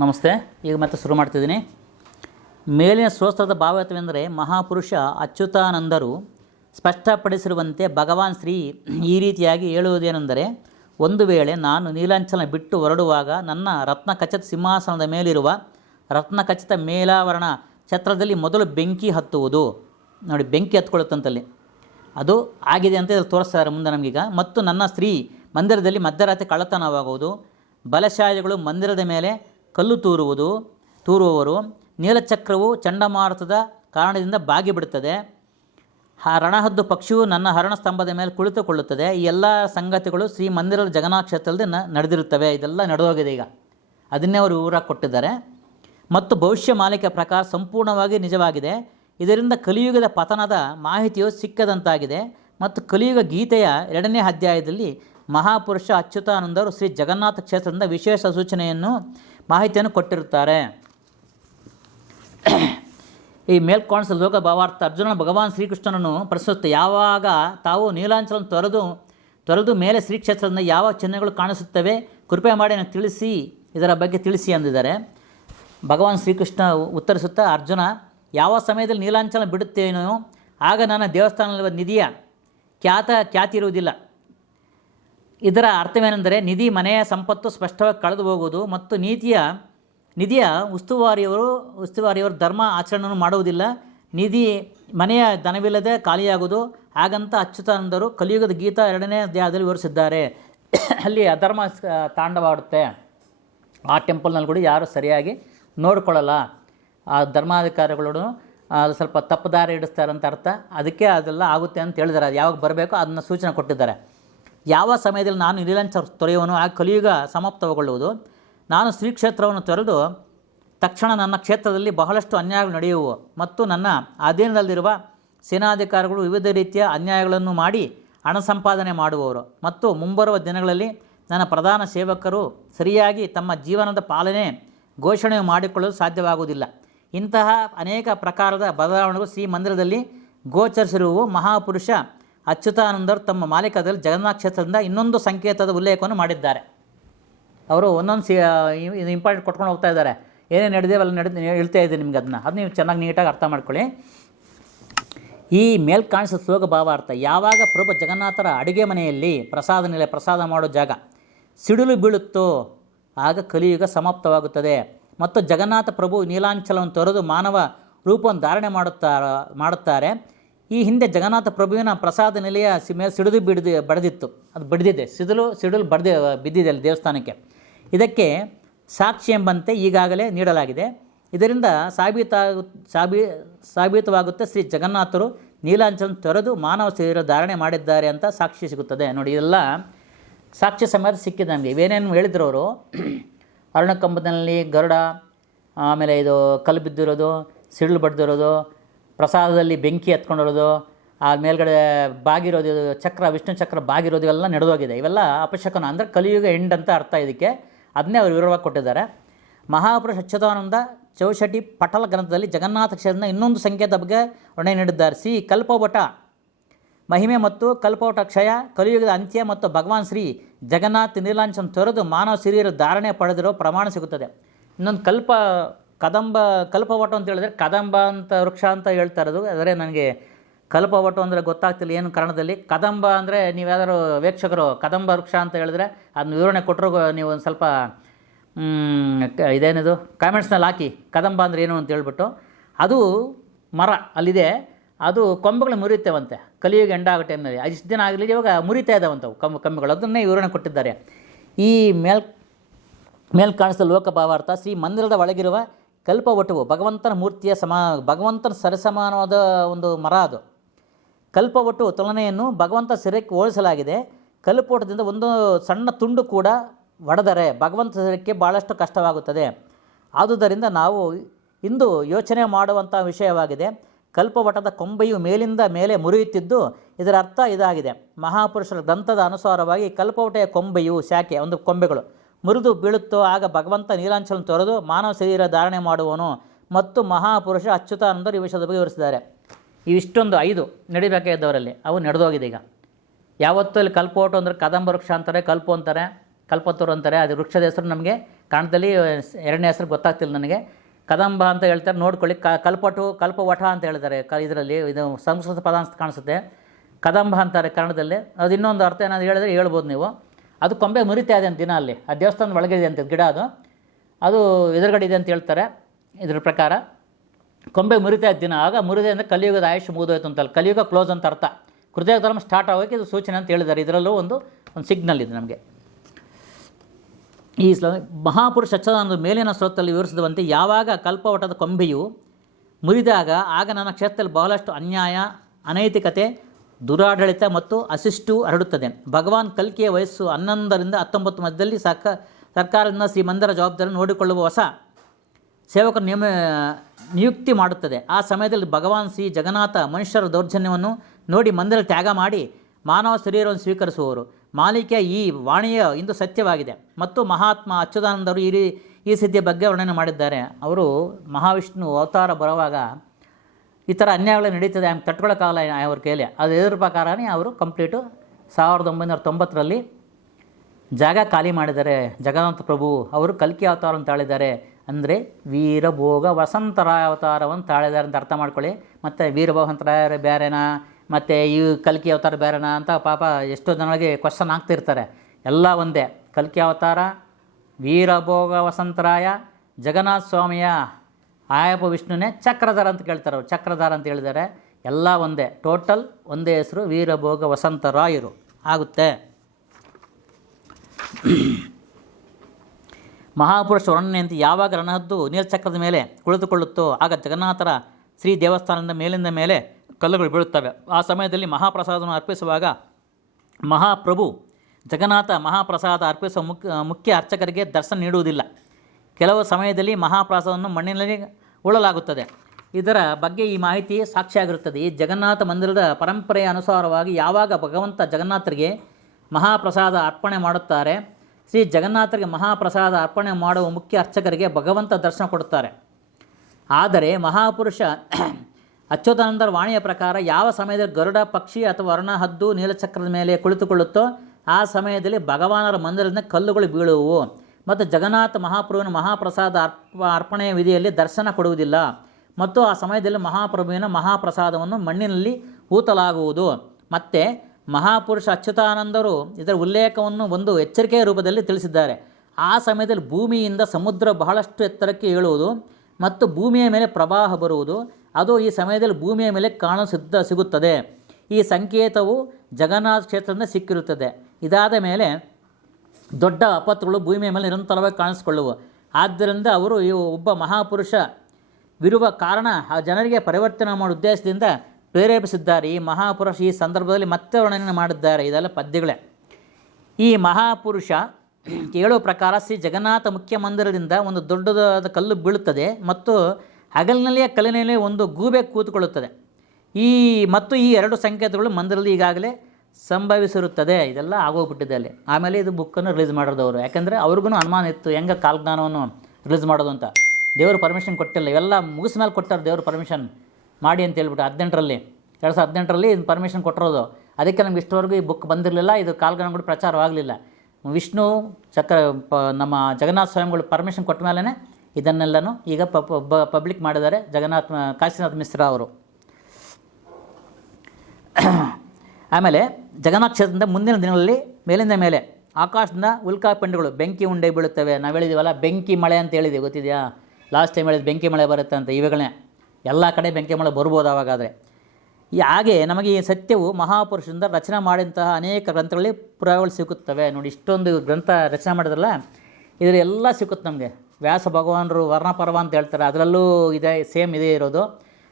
ನಮಸ್ತೆ, ಈಗ ಮತ್ತೆ ಶುರು ಮಾಡ್ತಿದ್ದೀನಿ. ಮೇಲಿನ ಸ್ತೋತ್ರದ ಭಾವತವೆಂದರೆ ಮಹಾಪುರುಷ ಅಚ್ಯುತಾನಂದರು ಸ್ಪಷ್ಟಪಡಿಸಿರುವಂತೆ ಭಗವಾನ್ ಶ್ರೀ ಈ ರೀತಿಯಾಗಿ ಹೇಳುವುದೇನೆಂದರೆ ಒಂದು ವೇಳೆ ನಾನು ನೀಲಾಂಚಲ ಬಿಟ್ಟು ಹೊರಡುವಾಗ ನನ್ನ ರತ್ನ ರತ್ನಖಚಿತ ಸಿಂಹಾಸನದ ಮೇಲಿರುವ ರತ್ನಖಚಿತ ಮೇಲಾವರಣ ಛತ್ರದಲ್ಲಿ ಮೊದಲು ಬೆಂಕಿ ಹತ್ತುವುದು. ನೋಡಿ, ಬೆಂಕಿ ಹತ್ಕೊಳ್ಳುತ್ತಂತಲ್ಲಿ. ಅದು ಆಗಿದೆ ಅಂತ ತೋರಿಸ್ತಾರೆ ಮುಂದೆ ನಮಗೀಗ. ಮತ್ತು ನನ್ನ ಸ್ತ್ರೀ ಮಂದಿರದಲ್ಲಿ ಮಧ್ಯರಾತ್ರಿ ಕಳ್ಳತನವಾಗುವುದು. ಬಲಶಾಲಿಗಳು ಮಂದಿರದ ಮೇಲೆ ಕಲ್ಲು ತೂರುವುದು, ತೂರುವವರು ನೀಲಚಕ್ರವು ಚಂಡಮಾರುತದ ಕಾರಣದಿಂದ ಬಾಗಿಬಿಡುತ್ತದೆ. ಆ ರಣಹದ್ದು ಪಕ್ಷಿಯು ನನ್ನ ಹರಣ ಸ್ತಂಭದ ಮೇಲೆ ಕುಳಿತುಕೊಳ್ಳುತ್ತದೆ. ಈ ಎಲ್ಲ ಸಂಗತಿಗಳು ಶ್ರೀ ಮಂದಿರದ ಜಗನ್ನಾಥ ಕ್ಷೇತ್ರದಲ್ಲಿ ನ ನಡೆದಿರುತ್ತವೆ. ಇದೆಲ್ಲ ನಡೆದೋಗಿದೆ ಈಗ. ಅದನ್ನೇ ಅವರು ಊರ ಕೊಟ್ಟಿದ್ದಾರೆ. ಮತ್ತು ಭವಿಷ್ಯ ಮಾಲಿಕೆ ಪ್ರಕಾರ ಸಂಪೂರ್ಣವಾಗಿ ನಿಜವಾಗಿದೆ. ಇದರಿಂದ ಕಲಿಯುಗದ ಪತನದ ಮಾಹಿತಿಯು ಸಿಕ್ಕದಂತಾಗಿದೆ. ಮತ್ತು ಕಲಿಯುಗ ಗೀತೆಯ ಎರಡನೇ ಅಧ್ಯಾಯದಲ್ಲಿ ಮಹಾಪುರುಷ ಅಚ್ಯುತಾನಂದರು ಶ್ರೀ ಜಗನ್ನಾಥ ಕ್ಷೇತ್ರದಿಂದ ವಿಶೇಷ ಸೂಚನೆಯನ್ನು ಮಾಹಿತಿಯನ್ನು ಕೊಟ್ಟಿರುತ್ತಾರೆ. ಈ ಮೇಲ್ಕಾಣಿಸಿದ ಲೋಕ ಭಾವಾರ್ಥ ಅರ್ಜುನ ಭಗವಾನ್ ಶ್ರೀಕೃಷ್ಣನನ್ನು ಪ್ರಸ್ತುತ ಯಾವಾಗ ತಾವು ನೀಲಾಂಚಲನ್ನು ತೊರೆದು ತೊರೆದು ಮೇಲೆ ಶ್ರೀಕ್ಷೇತ್ರದಿಂದ ಯಾವ ಚಿಹ್ನೆಗಳು ಕಾಣಿಸುತ್ತವೆ ಕೃಪೆ ಮಾಡಿ ನನಗೆ ತಿಳಿಸಿ, ಇದರ ಬಗ್ಗೆ ತಿಳಿಸಿ ಅಂದಿದ್ದಾರೆ ಭಗವಾನ್ ಶ್ರೀಕೃಷ್ಣ ಉತ್ತರಿಸುತ್ತಾ, ಅರ್ಜುನ, ಯಾವ ಸಮಯದಲ್ಲಿ ನೀಲಾಂಚಲ ಬಿಡುತ್ತೇನೋ, ಆಗ ನನ್ನ ದೇವಸ್ಥಾನದಲ್ಲಿ ನಿಧಿಯ ಖ್ಯಾತ ಖ್ಯಾತಿ ಇರುವುದಿಲ್ಲ. ಇದರ ಅರ್ಥವೇನೆಂದರೆ ನಿಧಿ ಮನೆಯ ಸಂಪತ್ತು ಸ್ಪಷ್ಟವಾಗಿ ಕಳೆದು ಹೋಗುವುದು ಮತ್ತು ನೀತಿಯ, ನಿಧಿಯ ಉಸ್ತುವಾರಿಯವರು ಉಸ್ತುವಾರಿಯವರು ಧರ್ಮ ಆಚರಣೆಯನ್ನು ಮಾಡುವುದಿಲ್ಲ. ನಿಧಿ ಮನೆಯ ಧನವಿಲ್ಲದೆ ಖಾಲಿಯಾಗುವುದು. ಹಾಗಂತ ಅಚ್ಯುತಾನಂದರು ಕಲಿಯುಗದ ಗೀತಾ ಎರಡನೇ ಅಧ್ಯಾಯದಲ್ಲಿ ವಿವರಿಸಿದ್ದಾರೆ. ಅಲ್ಲಿ ಅಧರ್ಮ ತಾಂಡವಾಡುತ್ತೆ. ಆ ಟೆಂಪಲ್ನಲ್ಲಿ ಕೂಡ ಯಾರು ಸರಿಯಾಗಿ ನೋಡ್ಕೊಳ್ಳಲ್ಲ. ಆ ಧರ್ಮಾಧಿಕಾರಿಗಳು ಅದು ಸ್ವಲ್ಪ ತಪ್ಪು ದಾರಿ ಹಿಡಿಸ್ತಾರೆ ಅಂತ ಅರ್ಥ. ಅದಕ್ಕೆ ಅದೆಲ್ಲ ಆಗುತ್ತೆ ಅಂತ ಹೇಳಿದ್ದಾರೆ. ಅದು ಯಾವಾಗ ಬರಬೇಕೋ ಅದನ್ನ ಸೂಚನೆ ಕೊಟ್ಟಿದ್ದಾರೆ. ಯಾವ ಸಮಯದಲ್ಲಿ ನಾನು ನೀಲಂಚ ತೊರೆಯುವನು ಆ ಕಲಿಯುಗ ಸಮಾಪ್ತಗೊಳ್ಳುವುದು. ನಾನು ಶ್ರೀ ಕ್ಷೇತ್ರವನ್ನು ತೊರೆದು ತಕ್ಷಣ ನನ್ನ ಕ್ಷೇತ್ರದಲ್ಲಿ ಬಹಳಷ್ಟು ಅನ್ಯಾಯಗಳು ನಡೆಯುವು ಮತ್ತು ನನ್ನ ಅಧೀನದಲ್ಲಿರುವ ಸೇನಾಧಿಕಾರಿಗಳು ವಿವಿಧ ರೀತಿಯ ಅನ್ಯಾಯಗಳನ್ನು ಮಾಡಿ ಹಣ ಸಂಪಾದನೆ ಮಾಡುವವರು ಮತ್ತು ಮುಂಬರುವ ದಿನಗಳಲ್ಲಿ ನನ್ನ ಪ್ರಧಾನ ಸೇವಕರು ಸರಿಯಾಗಿ ತಮ್ಮ ಜೀವನದ ಪಾಲನೆ ಘೋಷಣೆ ಮಾಡಿಕೊಳ್ಳಲು ಸಾಧ್ಯವಾಗುವುದಿಲ್ಲ. ಇಂತಹ ಅನೇಕ ಪ್ರಕಾರದ ಬದಲಾವಣೆಗಳು ಶ್ರೀ ಮಂದಿರದಲ್ಲಿ ಗೋಚರಿಸಿರುವು ಮಹಾಪುರುಷ ಅಚ್ಯುತಾನಂದರು ತಮ್ಮ ಮಾಲೀಕದಲ್ಲಿ ಜಗನ್ನಾಥ ಕ್ಷೇತ್ರದಿಂದ ಇನ್ನೊಂದು ಸಂಕೇತದ ಉಲ್ಲೇಖವನ್ನು ಮಾಡಿದ್ದಾರೆ. ಅವರು ಒಂದೊಂದು ಸಿ ಇದು ಇಂಪಾರ್ಟೆಂಟ್ ಕೊಟ್ಕೊಂಡು ಹೋಗ್ತಾ ಇದ್ದಾರೆ. ಏನೇನು ನಡೆದೇವಲ್ಲ ನಡೆದು ಹೇಳ್ತಾ ಇದ್ದೀನಿ ನಿಮ್ಗೆ ಅದನ್ನ. ಅದು ನೀವು ಚೆನ್ನಾಗಿ ನೀಟಾಗಿ ಅರ್ಥ ಮಾಡ್ಕೊಳ್ಳಿ. ಈ ಮೇಲ್ ಕಾಣಿಸಿದ ಶ್ಲೋಕ ಭಾವಾರ್ಥ, ಯಾವಾಗ ಪ್ರಭು ಜಗನ್ನಾಥರ ಅಡುಗೆ ಮನೆಯಲ್ಲಿ ಪ್ರಸಾದ ನೆಲೆ ಪ್ರಸಾದ ಮಾಡೋ ಜಾಗ? ಸಿಡಿಲು ಬೀಳುತ್ತೋ? ಆಗ ಕಲಿಯುಗ ಸಮಾಪ್ತವಾಗುತ್ತದೆ. ಮತ್ತು ಜಗನ್ನಾಥ ಪ್ರಭು ನೀಲಾಂಚಲವನ್ನು ತೊರೆದು ಮಾನವ ರೂಪವನ್ನು ಧಾರಣೆ ಮಾಡುತ್ತಾ ಮಾಡುತ್ತಾರೆ. ಈ ಹಿಂದೆ ಜಗನ್ನಾಥ ಪ್ರಭುವಿನ ಪ್ರಸಾದ ನೆಲೆಯ ಮೇಲೆ ಸಿಡಿದು ಬಿಡಿದು ಬಡಿದಿತ್ತು. ಅದು ಬಡಿದಿದೆ. ಸಿಡಿಲು ಸಿಡಿಲು ಬಡ್ದ, ಬಿದ್ದಿದೆ ಅಲ್ಲಿ ದೇವಸ್ಥಾನಕ್ಕೆ. ಇದಕ್ಕೆ ಸಾಕ್ಷಿ ಎಂಬಂತೆ ಈಗಾಗಲೇ ನೀಡಲಾಗಿದೆ. ಇದರಿಂದ ಸಾಬೀತಾಗು ಸಾಬೀ ಸಾಬೀತವಾಗುತ್ತೆ ಶ್ರೀ ಜಗನ್ನಾಥರು ನೀಲಾಂಚನ ತೊರೆದು ಮಾನವ ಶರೀರ ಧಾರಣೆ ಮಾಡಿದ್ದಾರೆ ಅಂತ ಸಾಕ್ಷಿ ಸಿಗುತ್ತದೆ. ನೋಡಿ, ಇದೆಲ್ಲ ಸಾಕ್ಷಿ ಸಮೇತ ಸಿಕ್ಕಿದೆ ನಮಗೆ. ಇವೇನೇನು ಹೇಳಿದ್ರು ಅವರು? ಅರುಣಕಂಬದಲ್ಲಿ ಗರುಡ, ಆಮೇಲೆ ಇದು ಕಲ್ಲು ಬಿದ್ದಿರೋದು, ಸಿಡಿಲು ಬಡ್ದಿರೋದು ಪ್ರಸಾದದಲ್ಲಿ ಬೆಂಕಿ ಎತ್ಕೊಂಡಿರೋದು ಆ ಮೇಲ್ಗಡೆ ಬಾಗಿರೋದು ಚಕ್ರ, ವಿಷ್ಣು ಚಕ್ರ ಬಾಗಿರೋದು ಇವೆಲ್ಲ ನಡೆದೋಗಿದೆ. ಇವೆಲ್ಲ ಅಪಶಕನ, ಅಂದರೆ ಕಲಿಯುಗ ಎಂಡ್ ಅಂತ ಅರ್ಥ ಇದಕ್ಕೆ. ಅದನ್ನೇ ಅವರು ವಿವರವಾಗಿ ಕೊಟ್ಟಿದ್ದಾರೆ. ಮಹಾಪುರುಷ ಅಚ್ಯುತಾನಂದ ಚೌಷಟಿ ಪಟಲ ಗ್ರಂಥದಲ್ಲಿ ಜಗನ್ನಾಥ ಕ್ಷೇತ್ರದ ಇನ್ನೊಂದು ಸಂಕೇತ ಬಗ್ಗೆ ವರ್ಣನೆ ನೀಡಿದ್ದಾರೆ. ಸಿ ಕಲ್ಪವಟ ಮಹಿಮೆ ಮತ್ತು ಕಲ್ಪವಟ ಕ್ಷಯ, ಕಲಿಯುಗದ ಅಂತ್ಯ ಮತ್ತು ಭಗವಾನ್ ಶ್ರೀ ಜಗನ್ನಾಥ ನೀಲಾಂಚನ ತೊರೆದು ಮಾನವ ಶರೀರ ಧಾರಣೆ ಪಡೆದಿರೋ ಪ್ರಮಾಣ ಸಿಗುತ್ತದೆ. ಇನ್ನೊಂದು ಕಲ್ಪ ಕದಂಬ, ಕಲ್ಪವಟ ಅಂತ ಹೇಳಿದ್ರೆ ಕದಂಬ ಅಂತ ವೃಕ್ಷ ಅಂತ ಹೇಳ್ತಾ ಇರೋದು. ಆದರೆ ನನಗೆ ಕಲ್ಪವಟು ಅಂದರೆ ಗೊತ್ತಾಗ್ತಿಲ್ಲ ಏನು ಕಾರಣದಲ್ಲಿ. ಕದಂಬ ಅಂದರೆ ನೀವು ಯಾವ್ದಾದ್ರು ವೀಕ್ಷಕರು ಕದಂಬ ವೃಕ್ಷ ಅಂತ ಹೇಳಿದ್ರೆ ಅದನ್ನ ವಿವರಣೆ ಕೊಟ್ಟರು ನೀವು ಒಂದು ಸ್ವಲ್ಪ ಇದೇನಿದು? ಕಾಮೆಂಟ್ಸ್ನಲ್ಲಿ ಹಾಕಿ. ಕದಂಬ ಅಂದರೆ ಏನು ಅಂತ ಹೇಳ್ಬಿಟ್ಟು. ಅದು ಮರ ಅಲ್ಲಿದೆ. ಅದು ಕೊಂಬೆಗಳು ಮುರಿಯುತ್ತೇವಂತೆ. ಕಲಿಯುಗ ಎಂಡಾಗೋ ಟೈಮ್ನಲ್ಲಿ ಇಷ್ಟು ದಿನ ಆಗಲಿ ಇವಾಗ ಮುರಿತಾ ಇದ್ದಾವಂಥವು ಕಂಬ, ಕಂಬಿಗಳು. ಅದನ್ನೇ ವಿವರಣೆ ಕೊಟ್ಟಿದ್ದಾರೆ. ಈ ಮೇಲ್ ಮೇಲ್ ಕಾಣಿಸಿದ ಲೋಕ ಭಾವಾರ್ಥ ಶ್ರೀ ಮಂದಿರದ ಒಳಗಿರುವ ಕಲ್ಪವಟವು, ಭಗವಂತನ ಮೂರ್ತಿಯ ಸಮ, ಭಗವಂತನ ಸರಿಸಮಾನವಾದ ಒಂದು ಮರ ಅದು. ಕಲ್ಪವಟು ತುಲನೆಯನ್ನು ಭಗವಂತ ಸಿರಕ್ಕೆ ಹೋಲಿಸಲಾಗಿದೆ. ಕಲ್ಪೋಟದಿಂದ ಒಂದು ಸಣ್ಣ ತುಂಡು ಕೂಡ ಒಡೆದರೆ ಭಗವಂತ ಸಿರಕ್ಕೆ ಭಾಳಷ್ಟು ಕಷ್ಟವಾಗುತ್ತದೆ. ಆದುದರಿಂದ ನಾವು ಇಂದು ಯೋಚನೆ ಮಾಡುವಂಥ ವಿಷಯವಾಗಿದೆ. ಕಲ್ಪವಟದ ಕೊಂಬೆಯು ಮೇಲಿಂದ ಮೇಲೆ ಮುರಿಯುತ್ತಿದ್ದು, ಇದರ ಅರ್ಥ ಇದಾಗಿದೆ. ಮಹಾಪುರುಷರ ಗ್ರಂಥದ ಅನುಸಾರವಾಗಿ ಕಲ್ಪವಟೆಯ ಕೊಂಬೆಯು ಶಾಖೆ, ಒಂದು ಕೊಂಬೆಗಳು. ಮುರಿದು ಬೀಳುತ್ತೋ ಆಗ ಭಗವಂತ ನೀಲಾಂಚಲ ತೊರೆದು ಮಾನವ ಶರೀರ ಧಾರಣೆ ಮಾಡುವನು ಮತ್ತು ಮಹಾಪುರುಷ ಅಚ್ಯುತಾನಂದರು ಈ ವಿಷಯದ ಬಗ್ಗೆ ವಿವರಿಸಿದ್ದಾರೆ. ಇವಿಷ್ಟೊಂದು ಐದು ನಡಿಬೇಕಾಗಿದ್ದವರಲ್ಲಿ ಅವು ನಡೆದೋಗಿದೆ ಈಗ. ಯಾವತ್ತೂ ಇಲ್ಲಿ ಕಲ್ಪೋಟು ಅಂದರೆ ಕದಂಬ ವೃಕ್ಷ ಅಂತಾರೆ, ಕಲ್ಪು ಅಂತಾರೆ, ಕಲ್ಪತ್ತೂರು ಅಂತಾರೆ. ಅದು ವೃಕ್ಷದ ಹೆಸರು ನಮಗೆ ಕಾಣದಲ್ಲಿ ಎರಡನೇ ಹೆಸರು ಗೊತ್ತಾಗ್ತಿಲ್ಲ ನನಗೆ. ಕದಂಬ ಅಂತ ಹೇಳ್ತಾರೆ, ನೋಡ್ಕೊಳ್ಳಿ. ಕ ಕಲ್ಪಟು, ಕಲ್ಪವಟ ಅಂತ ಹೇಳ್ತಾರೆ. ಕ ಇದರಲ್ಲಿ ಇದು ಸಂಸ್ಕೃತ ಪದ ಅಂತ ಕಾಣಿಸುತ್ತೆ. ಕದಂಬ ಅಂತಾರೆ ಕನ್ನಡದಲ್ಲಿ. ಅದು ಇನ್ನೊಂದು ಅರ್ಥ ಏನಾದರೂ ಹೇಳಿದ್ರೆ ಹೇಳ್ಬೋದು ನೀವು. ಅದು ಕೊಂಬೆ ಮುರಿತಾ ಇದೆ ಅಂತ ದಿನ ಅಲ್ಲಿ. ಆ ದೇವಸ್ಥಾನದ ಒಳಗೆ ಇದೆ ಅಂತ ಗಿಡ ಅದು. ಅದು ಎದುರುಗಡೆ ಇದೆ ಅಂತ ಹೇಳ್ತಾರೆ ಇದ್ರ ಪ್ರಕಾರ. ಕೊಂಬೆ ಮುರಿತಾ ದಿನ. ಆಗ ಮುರಿದೆ ಅಂದರೆ ಕಲಿಯುಗದ ಆಯುಷ್ ಮುಗಿದೋಯ್ತು ಅಂತಲ್ಲ ಕಲಿಯುಗ ಕ್ಲೋಸ್ ಅಂತ ಅರ್ಥ. ಕೃತಯ ಧರ್ಮ ಸ್ಟಾರ್ಟ್ ಆಗೋಕ್ಕೆ ಇದು ಸೂಚನೆ ಅಂತ ಹೇಳಿದ್ದಾರೆ. ಇದರಲ್ಲೂ ಒಂದು ಒಂದು ಸಿಗ್ನಲ್ ಇದೆ ನಮಗೆ. ಈ ಮಹಾಪುರುಷ ಅಚ್ಚದಾನಂದ ಮೇಲಿನ ಸ್ರೋತದಲ್ಲಿ ವಿವರಿಸಿದಂತೆ ಯಾವಾಗ ಕಲ್ಪವಟದ ಕೊಂಬೆಯು ಮುರಿದಾಗ ಆಗ ನನ್ನ ಕ್ಷೇತ್ರದಲ್ಲಿ ಬಹಳಷ್ಟು ಅನ್ಯಾಯ, ಅನೈತಿಕತೆ ದುರಾಡಳಿತ ಮತ್ತು ಅಶಿಷ್ಟು ಹರಡುತ್ತದೆ. ಭಗವಾನ್ ಕಲ್ಕಿಯ ವಯಸ್ಸು ಹನ್ನೊಂದರಿಂದ ಹತ್ತೊಂಬತ್ತು ಮಧ್ಯದಲ್ಲಿ ಸರ್ಕ ಸರ್ಕಾರದಿಂದ ಶ್ರೀಮಂದರ ಜವಾಬ್ದಾರಿ ನೋಡಿಕೊಳ್ಳುವ ಹೊಸ ಸೇವಕರು ನಿಯಮ, ನಿಯುಕ್ತಿ ಮಾಡುತ್ತದೆ. ಆ ಸಮಯದಲ್ಲಿ ಭಗವಾನ್ ಶ್ರೀ ಜಗನ್ನಾಥ ಮನುಷ್ಯರ ದೌರ್ಜನ್ಯವನ್ನು ನೋಡಿ ಮಂದಿರ ತ್ಯಾಗ ಮಾಡಿ ಮಾನವ ಶರೀರವನ್ನು ಸ್ವೀಕರಿಸುವವರು. ಮಾಲಿಕೆಯ ಈ ವಾಣಿಯ ಇಂದು ಸತ್ಯವಾಗಿದೆ. ಮತ್ತು ಮಹಾತ್ಮ ಅಚ್ಯುತಾನಂದರು ಈ ಈ ಸಿದ್ಧಿಯ ಬಗ್ಗೆ ವರ್ಣನೆ ಮಾಡಿದ್ದಾರೆ. ಅವರು ಮಹಾವಿಷ್ಣು ಅವತಾರ ಬರುವಾಗ ಈ ಥರ ಅನ್ಯಾಯಗಳು ನಡೀತದೆ ಆಮ್ ತಟ್ಕೊಳ್ಳೋಕ್ಕಾಗಲ್ಲ ಅವ್ರ ಕೈಲಿ ಅದು ಎದುರು ಪ್ರಕಾರನೇ ಅವರು ಕಂಪ್ಲೀಟು ಸಾವಿರದ ಒಂಬೈನೂರ ತೊಂಬತ್ತರಲ್ಲಿ ಜಾಗ ಖಾಲಿ ಮಾಡಿದ್ದಾರೆ. ಜಗನ್ನಾಥ ಪ್ರಭು ಅವರು ಕಲ್ಕಿ ಅವತಾರವನ್ನು ತಾಳಿದ್ದಾರೆ ಅಂದರೆ ವೀರಭೋಗ ವಸಂತರಾಯ ಅವತಾರವನ್ನು ತಾಳಿದ್ದಾರೆ ಅಂತ ಅರ್ಥ ಮಾಡ್ಕೊಳ್ಳಿ. ಮತ್ತು ವೀರಭೋಗಂತರಾಯರು ಬೇರೆನಾ ಮತ್ತು ಈ ಕಲ್ಕಿ ಅವತಾರ ಬೇರೆನಾ ಅಂತ ಪಾಪ ಎಷ್ಟೋ ಜನಗಳಿಗೆ ಕ್ವಶನ್ ಆಗ್ತಿರ್ತಾರೆ. ಎಲ್ಲ ಒಂದೇ. ಕಲ್ಕಿ ಅವತಾರ, ವೀರಭೋಗ ವಸಂತರಾಯ, ಜಗನ್ನಾಥ ಸ್ವಾಮಿಯ ಆಯಪ್ಪ ವಿಷ್ಣುನೇ ಚಕ್ರಧರ ಅಂತ ಕೇಳ್ತಾರೆ ಅವರು. ಚಕ್ರಧಾರ ಅಂತ ಹೇಳಿದ್ದಾರೆ ಎಲ್ಲ ಒಂದೇ ಟೋಟಲ್ ಒಂದೇ ಹೆಸರು ವೀರಭೋಗ ವಸಂತರಾಯರು ಆಗುತ್ತೆ. ಮಹಾಪುರುಷ ವರ್ಣನೆಯಂತೆ ಯಾವಾಗ ರಣಹದ್ದು ನೀಲಚಕ್ರದ ಮೇಲೆ ಕುಳಿತುಕೊಳ್ಳುತ್ತೋ, ಆಗ ಜಗನ್ನಾಥರ ಶ್ರೀ ದೇವಸ್ಥಾನದ ಮೇಲಿಂದ ಮೇಲೆ ಕಲ್ಲುಗಳು ಬೀಳುತ್ತವೆ. ಆ ಸಮಯದಲ್ಲಿ ಮಹಾಪ್ರಸಾದವನ್ನು ಅರ್ಪಿಸುವಾಗ ಮಹಾಪ್ರಭು ಜಗನ್ನಾಥ ಮಹಾಪ್ರಸಾದ ಅರ್ಪಿಸುವ ಮುಖ್ಯ ಮುಖ್ಯ ಅರ್ಚಕರಿಗೆ ದರ್ಶನ ನೀಡುವುದಿಲ್ಲ. ಕೆಲವು ಸಮಯದಲ್ಲಿ ಮಹಾಪ್ರಸಾದವನ್ನು ಮಣ್ಣಿನಲ್ಲಿ ಉಳಲಾಗುತ್ತದೆ ಇದರ ಬಗ್ಗೆ ಈ ಮಾಹಿತಿ ಸಾಕ್ಷಿಯಾಗಿರುತ್ತದೆ ಈ ಜಗನ್ನಾಥ ಮಂದಿರದ ಪರಂಪರೆಯ ಅನುಸಾರವಾಗಿ ಯಾವಾಗ ಭಗವಂತ ಜಗನ್ನಾಥರಿಗೆ ಮಹಾಪ್ರಸಾದ ಅರ್ಪಣೆ ಮಾಡುತ್ತಾರೆ, ಶ್ರೀ ಜಗನ್ನಾಥರಿಗೆ ಮಹಾಪ್ರಸಾದ ಅರ್ಪಣೆ ಮಾಡುವ ಮುಖ್ಯ ಅರ್ಚಕರಿಗೆ ಭಗವಂತ ದರ್ಶನ ಕೊಡುತ್ತಾರೆ. ಆದರೆ ಮಹಾಪುರುಷ ಅಚ್ಯುತಾನಂದರ ವಾಣಿಯ ಪ್ರಕಾರ ಯಾವ ಸಮಯದಲ್ಲಿ ಗರುಡ, ಪಕ್ಷಿ ಅಥವಾ ವರ್ಣ ಹದ್ದು, ನೀಲಚಕ್ರದ ಮೇಲೆ ಕುಳಿತುಕೊಳ್ಳುತ್ತೋ ಆ ಸಮಯದಲ್ಲಿ ಭಗವಾನರ ಮಂದಿರದಿಂದ ಕಲ್ಲುಗಳು ಬೀಳುವು ಮತ್ತು ಜಗನ್ನಾಥ ಮಹಾಪ್ರಭುವಿನ ಮಹಾಪ್ರಸಾದ ಅರ್ಪ ಅರ್ಪಣೆಯ ವಿಧಿಯಲ್ಲಿ ದರ್ಶನ ಕೊಡುವುದಿಲ್ಲ. ಮತ್ತು ಆ ಸಮಯದಲ್ಲಿ ಮಹಾಪ್ರಭುವಿನ ಮಹಾಪ್ರಸಾದವನ್ನು ಮಣ್ಣಿನಲ್ಲಿ ಊತಲಾಗುವುದು ಮತ್ತು ಮಹಾಪುರುಷ ಅಚ್ಯುತಾನಂದರು ಇದರ ಉಲ್ಲೇಖವನ್ನು ಒಂದು ಎಚ್ಚರಿಕೆಯ ರೂಪದಲ್ಲಿ ತಿಳಿಸಿದ್ದಾರೆ. ಆ ಸಮಯದಲ್ಲಿ ಭೂಮಿಯಿಂದ ಸಮುದ್ರ ಬಹಳಷ್ಟು ಎತ್ತರಕ್ಕೆ ಏಳುವುದು ಮತ್ತು ಭೂಮಿಯ ಮೇಲೆ ಪ್ರವಾಹ ಬರುವುದು. ಅದು ಈ ಸಮಯದಲ್ಲಿ ಭೂಮಿಯ ಮೇಲೆ ಕಾಣ ಸಿದ್ಧ ಸಿಗುತ್ತದೆ. ಈ ಸಂಕೇತವು ಜಗನ್ನಾಥ ಕ್ಷೇತ್ರದಿಂದ ಸಿಕ್ಕಿರುತ್ತದೆ. ಇದಾದ ಮೇಲೆ ದೊಡ್ಡ ಅಪತ್ರಗಳು ಭೂಮಿಯ ಮೇಲೆ ನಿರಂತರವಾಗಿ ಕಾಣಿಸಿಕೊಳ್ಳುವು. ಆದ್ದರಿಂದ ಅವರು ಈ ಒಬ್ಬ ಮಹಾಪುರುಷ ವಿರುವ ಕಾರಣ ಆ ಜನರಿಗೆ ಪರಿವರ್ತನೆ ಮಾಡುವ ಉದ್ದೇಶದಿಂದ ಪ್ರೇರೇಪಿಸಿದ್ದಾರೆ. ಈ ಮಹಾಪುರುಷ ಈ ಸಂದರ್ಭದಲ್ಲಿ ಮತ್ತೆ ವರ್ಣನೆ ಮಾಡಿದ್ದಾರೆ. ಇದೆಲ್ಲ ಪದ್ಯಗಳೇ. ಈ ಮಹಾಪುರುಷ ಹೇಳುವ ಪ್ರಕಾರ ಶ್ರೀ ಜಗನ್ನಾಥ ಮುಖ್ಯ ಮಂದಿರದಿಂದ ಒಂದು ದೊಡ್ಡದಾದ ಕಲ್ಲು ಬೀಳುತ್ತದೆ ಮತ್ತು ಹಗಲಿನಲ್ಲಿಯೇ ಕಲ್ಲಿನಲ್ಲಿ ಒಂದು ಗೂಬೆ ಕೂತುಕೊಳ್ಳುತ್ತದೆ. ಈ ಮತ್ತು ಈ ಎರಡು ಸಂಕೇತಗಳು ಮಂದಿರದಲ್ಲಿ ಈಗಾಗಲೇ ಸಂಭವಿಸಿರುತ್ತದೆ. ಇದೆಲ್ಲ ಆಗೋಗ್ಬಿಟ್ಟಿದೆ ಅಲ್ಲಿ. ಆಮೇಲೆ ಇದು ಬುಕ್ಕನ್ನು ರಿಲೀಸ್ ಮಾಡೋದು ಅವರು. ಯಾಕಂದರೆ ಅವ್ರಿಗೂ ಅನುಮಾನ ಇತ್ತು, ಹೆಂಗೆ ಕಾಲ್ಜ್ಞಾನವನ್ನು ರಿಲೀಸ್ ಮಾಡೋದು ಅಂತ. ದೇವರು ಪರ್ಮಿಷನ್ ಕೊಟ್ಟಿಲ್ಲ. ಇವೆಲ್ಲ ಮುಗಿಸ್ ಮೇಲೆ ಕೊಟ್ಟಾರೆ ದೇವರು ಪರ್ಮಿಷನ್ ಮಾಡಿ ಅಂತ ಹೇಳ್ಬಿಟ್ಟು ಹದಿನೆಂಟರಲ್ಲಿ. ಎರಡು ಸಾವಿರದ ಹದಿನೆಂಟರಲ್ಲಿ ಇದು ಪರ್ಮಿಷನ್ ಕೊಟ್ಟಿರೋದು. ಅದಕ್ಕೆ ನಮ್ಗೆ ಇಷ್ಟವರೆಗೂ ಈ ಬುಕ್ ಬಂದಿರಲಿಲ್ಲ. ಇದು ಕಾಲ್ಗಣಗಳು ಪ್ರಚಾರವಾಗಲಿಲ್ಲ ವಿಷ್ಣು ಚಕ್ರ, ಪ, ನಮ್ಮ ಜಗನ್ನಾಥ ಸ್ವಾಮಿಗಳು ಪರ್ಮಿಷನ್ ಕೊಟ್ಟ ಮೇಲೇ ಇದನ್ನೆಲ್ಲನೂ ಈಗ ಪಬ್ಲಿಕ್ ಮಾಡಿದ್ದಾರೆ. ಜಗನ್ನಾಥ, ಕಾಶಿನಾಥ್ ಮಿಶ್ರಾ ಅವರು. ಆಮೇಲೆ ಜಗನ್ನಾಥ ಕ್ಷೇತ್ರದಿಂದ ಮುಂದಿನ ದಿನಗಳಲ್ಲಿ ಮೇಲಿಂದ ಮೇಲೆ ಆಕಾಶದಿಂದ ಉಲ್ಕಾಪಿಂಡಗಳು ಬೆಂಕಿ ಉಂಡೆ ಬೀಳುತ್ತವೆ. ನಾವು ಹೇಳಿದ್ದೀವಲ್ಲ ಬೆಂಕಿ ಮಳೆ ಅಂತ ಹೇಳಿದ್ದೀವಿ ಗೊತ್ತಿದೆಯಾ? ಲಾಸ್ಟ್ ಟೈಮ್ ಹೇಳಿದ ಬೆಂಕಿ ಮಳೆ ಬರುತ್ತೆ ಅಂತ ಇವಾಗಲೇ ಎಲ್ಲ ಕಡೆ ಬೆಂಕಿ ಮಳೆ ಬರ್ಬೋದು ಅವಾಗಾದರೆ ಈ ಹಾಗೆ ನಮಗೆ ಈ ಸತ್ಯವು ಮಹಾಪುರುಷರಿಂದ ರಚನೆ ಮಾಡಿದಂತಹ ಅನೇಕ ಗ್ರಂಥಗಳಲ್ಲಿ ಪುರಾವೆಗಳು ಸಿಕ್ಕುತ್ತವೆ. ನೋಡಿ, ಇಷ್ಟೊಂದು ಗ್ರಂಥ ರಚನೆ ಮಾಡಿದ್ರಲ್ಲ, ಇದರಲ್ಲಿ ಎಲ್ಲ ಸಿಕ್ಕುತ್ತೆ ನಮಗೆ. ವ್ಯಾಸ ಭಗವಾನರು ವರ್ಣಪರ್ವ ಅಂತ ಹೇಳ್ತಾರೆ, ಅದರಲ್ಲೂ ಇದೆ, ಸೇಮ್ ಇದೇ ಇರೋದು.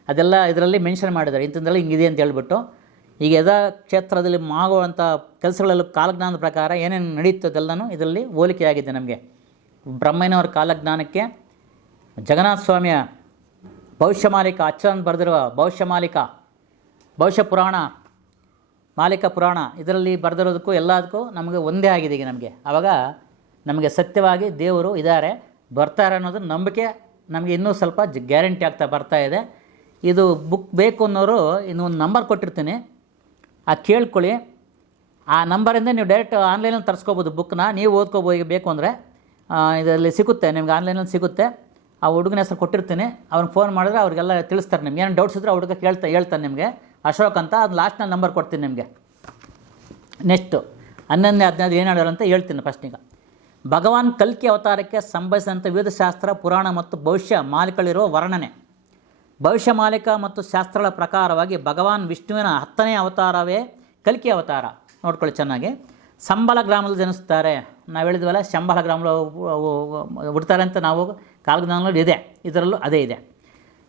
ಅದೆಲ್ಲ ಇದರಲ್ಲಿ ಮೆನ್ಷನ್ ಮಾಡಿದ್ದಾರೆ. ಇಂಥದ್ದೆಲ್ಲ ಹಿಂಗಿದೆ ಅಂತ ಹೇಳ್ಬಿಟ್ಟು. ಈಗ ಯಥಾ ಕ್ಷೇತ್ರದಲ್ಲಿ ಆಗುವಂಥ ಕೆಲಸಗಳಲ್ಲೂ ಕಾಲಜ್ಞಾನದ ಪ್ರಕಾರ ಏನೇನು ನಡೆಯುತ್ತದೆಲ್ಲನೂ ಇದರಲ್ಲಿ ಹೋಲಿಕೆಯಾಗಿದೆ ನಮಗೆ. ಬ್ರಹ್ಮಯ್ಯನವರ ಕಾಲಜ್ಞಾನಕ್ಕೆ ಜಗನ್ನಾಥ ಸ್ವಾಮಿಯ ಭವಿಷ್ಯ ಮಾಲಿಕ ಅಚ್ಚನ್ ಬರೆದಿರುವ ಭವಿಷ್ಯ ಮಾಲಿಕ, ಭವಿಷ್ಯ ಪುರಾಣ, ಮಾಲಿಕ ಪುರಾಣ ಇದರಲ್ಲಿ ಬರೆದಿರೋದಕ್ಕೂ ಎಲ್ಲದಕ್ಕೂ ನಮಗೆ ಒಂದೇ ಆಗಿದೆ ಈಗ ನಮಗೆ. ಆವಾಗ ನಮಗೆ ಸತ್ಯವಾಗಿ ದೇವರು ಇದ್ದಾರೆ ಬರ್ತಾರೆ ಅನ್ನೋದು ನಂಬಿಕೆ ನಮಗೆ ಇನ್ನೂ ಸ್ವಲ್ಪ ಗ್ಯಾರಂಟಿ ಆಗ್ತಾ ಬರ್ತಾ ಇದೆ. ಇದು ಬುಕ್ ಬೇಕು ಅನ್ನೋರು ಇನ್ನು ಒಂದು ನಂಬರ್ ಕೊಟ್ಟಿರ್ತೀನಿ. ಆ ಕೇಳ್ಕೊಳ್ಳಿ. ಆ ನಂಬರಿಂದ ನೀವು ಡೈರೆಕ್ಟ್ ಆನ್ಲೈನಲ್ಲಿ ತರಿಸ್ಕೋಬೋದು ಬುಕ್ನ. ನೀವು ಓದ್ಕೋಬೋದು ಬೇಕು ಅಂದರೆ ಇದರಲ್ಲಿ ಸಿಗುತ್ತೆ, ನಿಮ್ಗೆ ಆನ್ಲೈನಲ್ಲಿ ಸಿಗುತ್ತೆ. ಆ ಹುಡುಗನ ಹೆಸರು ಕೊಟ್ಟಿರ್ತೀನಿ. ಅವ್ನಿಗೆ ಫೋನ್ ಮಾಡಿದ್ರೆ ಅವ್ರಿಗೆಲ್ಲ ತಿಳಿಸ್ತಾರೆ ನಿಮ್ಗೆ. ಏನು ಡೌಟ್ಸ್ ಇದ್ದರೆ ಆ ಹುಡುಗ ಕೇಳ್ತಾ, ಹೇಳ್ತಾನೆ ನಿಮಗೆ. ಅಶೋಕ್ ಅಂತ ಅದು ಲಾಸ್ಟ್ನಲ್ಲಿ ನಂಬರ್ ಕೊಡ್ತೀನಿ ನಿಮಗೆ. ನೆಕ್ಸ್ಟು ಹನ್ನೊಂದನೇ, ಹದಿನೈದು ಏನು ಹೇಳೋರು ಅಂತ ಹೇಳ್ತೀನಿ ಫಸ್ಟಿಗೆ ಭಗವಾನ್ ಕಲ್ಕಿ ಅವತಾರಕ್ಕೆ ಸಂಬಂಧಿಸಿದಂಥ ವಿವಿಧ ಶಾಸ್ತ್ರ, ಪುರಾಣ ಮತ್ತು ಭವಿಷ್ಯ ಮಾಲಿಕಗಳಿರುವ ವರ್ಣನೆ. ಭವಿಷ್ಯ ಮಾಲಿಕ ಮತ್ತು ಶಾಸ್ತ್ರಗಳ ಪ್ರಕಾರವಾಗಿ ಭಗವಾನ್ ವಿಷ್ಣುವಿನ ಹತ್ತನೇ ಅವತಾರವೇ ಕಲ್ಕಿ ಅವತಾರ. ನೋಡ್ಕೊಳ್ಳಿ ಚೆನ್ನಾಗಿ. ಸಂಬಳ ಗ್ರಾಮದಲ್ಲಿ ಜನಿಸ್ತಾರೆ. ನಾವು ಹೇಳಿದ್ವಲ್ಲ ಶಂಬಳ ಗ್ರಾಮಗಳು ಹುಡ್ತಾರೆ ಅಂತ ನಾವು ಕಾಲಜ್ಞಾನದಲ್ಲಿ ಇದೆ. ಇದರಲ್ಲೂ ಅದೇ ಇದೆ.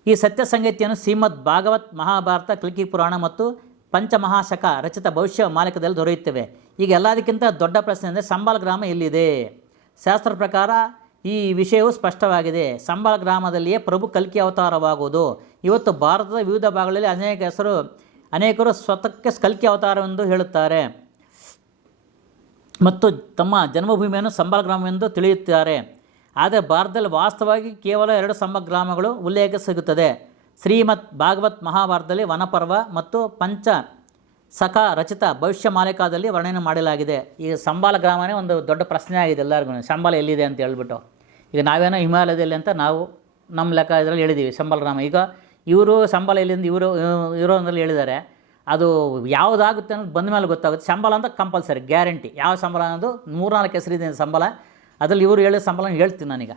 ಈ ಸತ್ಯ ಸಂಗತಿಯನ್ನು ಶ್ರೀಮದ್ ಭಾಗವತ್ ಮಹಾಭಾರತ, ಕಲ್ಕಿ ಪುರಾಣ ಮತ್ತು ಪಂಚಮಹಾಶಕ ರಚಿತ ಭವಿಷ್ಯ ಮಾಲಿಕದಲ್ಲಿ ದೊರೆಯುತ್ತವೆ. ಈಗ ಎಲ್ಲದಕ್ಕಿಂತ ದೊಡ್ಡ ಪ್ರಶ್ನೆ ಅಂದರೆ ಸಂಬಳ ಗ್ರಾಮ ಎಲ್ಲಿದೆ? ಶಾಸ್ತ್ರ ಪ್ರಕಾರ ಈ ವಿಷಯವು ಸ್ಪಷ್ಟವಾಗಿದೆ. ಸಂಬಳ ಗ್ರಾಮದಲ್ಲಿಯೇ ಪ್ರಭು ಕಲ್ಕಿ ಅವತಾರವಾಗುವುದು. ಇವತ್ತು ಭಾರತದ ವಿವಿಧ ಭಾಗಗಳಲ್ಲಿ ಅನೇಕ ಹೆಸರು, ಅನೇಕರು ಸ್ವತಃಕ್ಕೆ ಕಲ್ಕಿ ಅವತಾರವೆಂದು ಹೇಳುತ್ತಾರೆ. ಮತ್ತು ತಮ್ಮ ಜನ್ಮಭೂಮಿಯನ್ನು ಸಂಬಳ ಗ್ರಾಮವೆಂದು ತಿಳಿಯುತ್ತಾರೆ. ಆದರೆ ಭಾರತದಲ್ಲಿ ವಾಸ್ತವವಾಗಿ ಕೇವಲ ಎರಡು ಸಂಬಳ ಗ್ರಾಮಗಳು ಉಲ್ಲೇಖ ಸಿಗುತ್ತದೆ. ಶ್ರೀಮತ್ ಭಾಗವತ್ ಮಹಾಭಾರತದಲ್ಲಿ ವನಪರ್ವ ಮತ್ತು ಪಂಚ ಸಖ ರಚಿತ ಭವಿಷ್ಯ ಮಾಲಿಕಾದಲ್ಲಿ ವರ್ಣನೆ ಮಾಡಲಾಗಿದೆ. ಈ ಸಂಬಾಲ ಗ್ರಾಮನೇ ಒಂದು ದೊಡ್ಡ ಪ್ರಶ್ನೆ ಆಗಿದೆ ಎಲ್ಲರಿಗೂ. ಸಂಬಾಲ ಎಲ್ಲಿದೆ ಅಂತ ಹೇಳ್ಬಿಟ್ಟು. ಈಗ ನಾವೇನೋ ಹಿಮಾಲಯದಲ್ಲಿ ಅಂತ ನಾವು ನಮ್ಮ ಲೆಕ್ಕ ಇದರಲ್ಲಿ ಹೇಳಿದ್ದೀವಿ, ಸಂಬಾಲ ಗ್ರಾಮ. ಈಗ ಇವರು ಸಂಬಾಲ ಎಲ್ಲಿಂದ ಇವರು ಇವರು ಅಂದ್ರಲ್ಲಿ ಹೇಳಿದ್ದಾರೆ, ಅದು ಯಾವುದಾಗುತ್ತೆ ಅನ್ನೋದು ಬಂದ ಮೇಲೆ ಗೊತ್ತಾಗುತ್ತೆ. ಸಂಬಳ ಅಂತ ಕಂಪಲ್ಸರಿ, ಗ್ಯಾರಂಟಿ. ಯಾವ ಸಂಬಳ ಅನ್ನೋದು? ಮೂರ್ನಾಲ್ಕು ಹೆಸರಿದೆ ಸಂಬಳ ಅದರಲ್ಲಿ ಇವರು ಹೇಳಿದ ಸಂಬಳ ಹೇಳ್ತೀನಿ ನಾನೀಗ.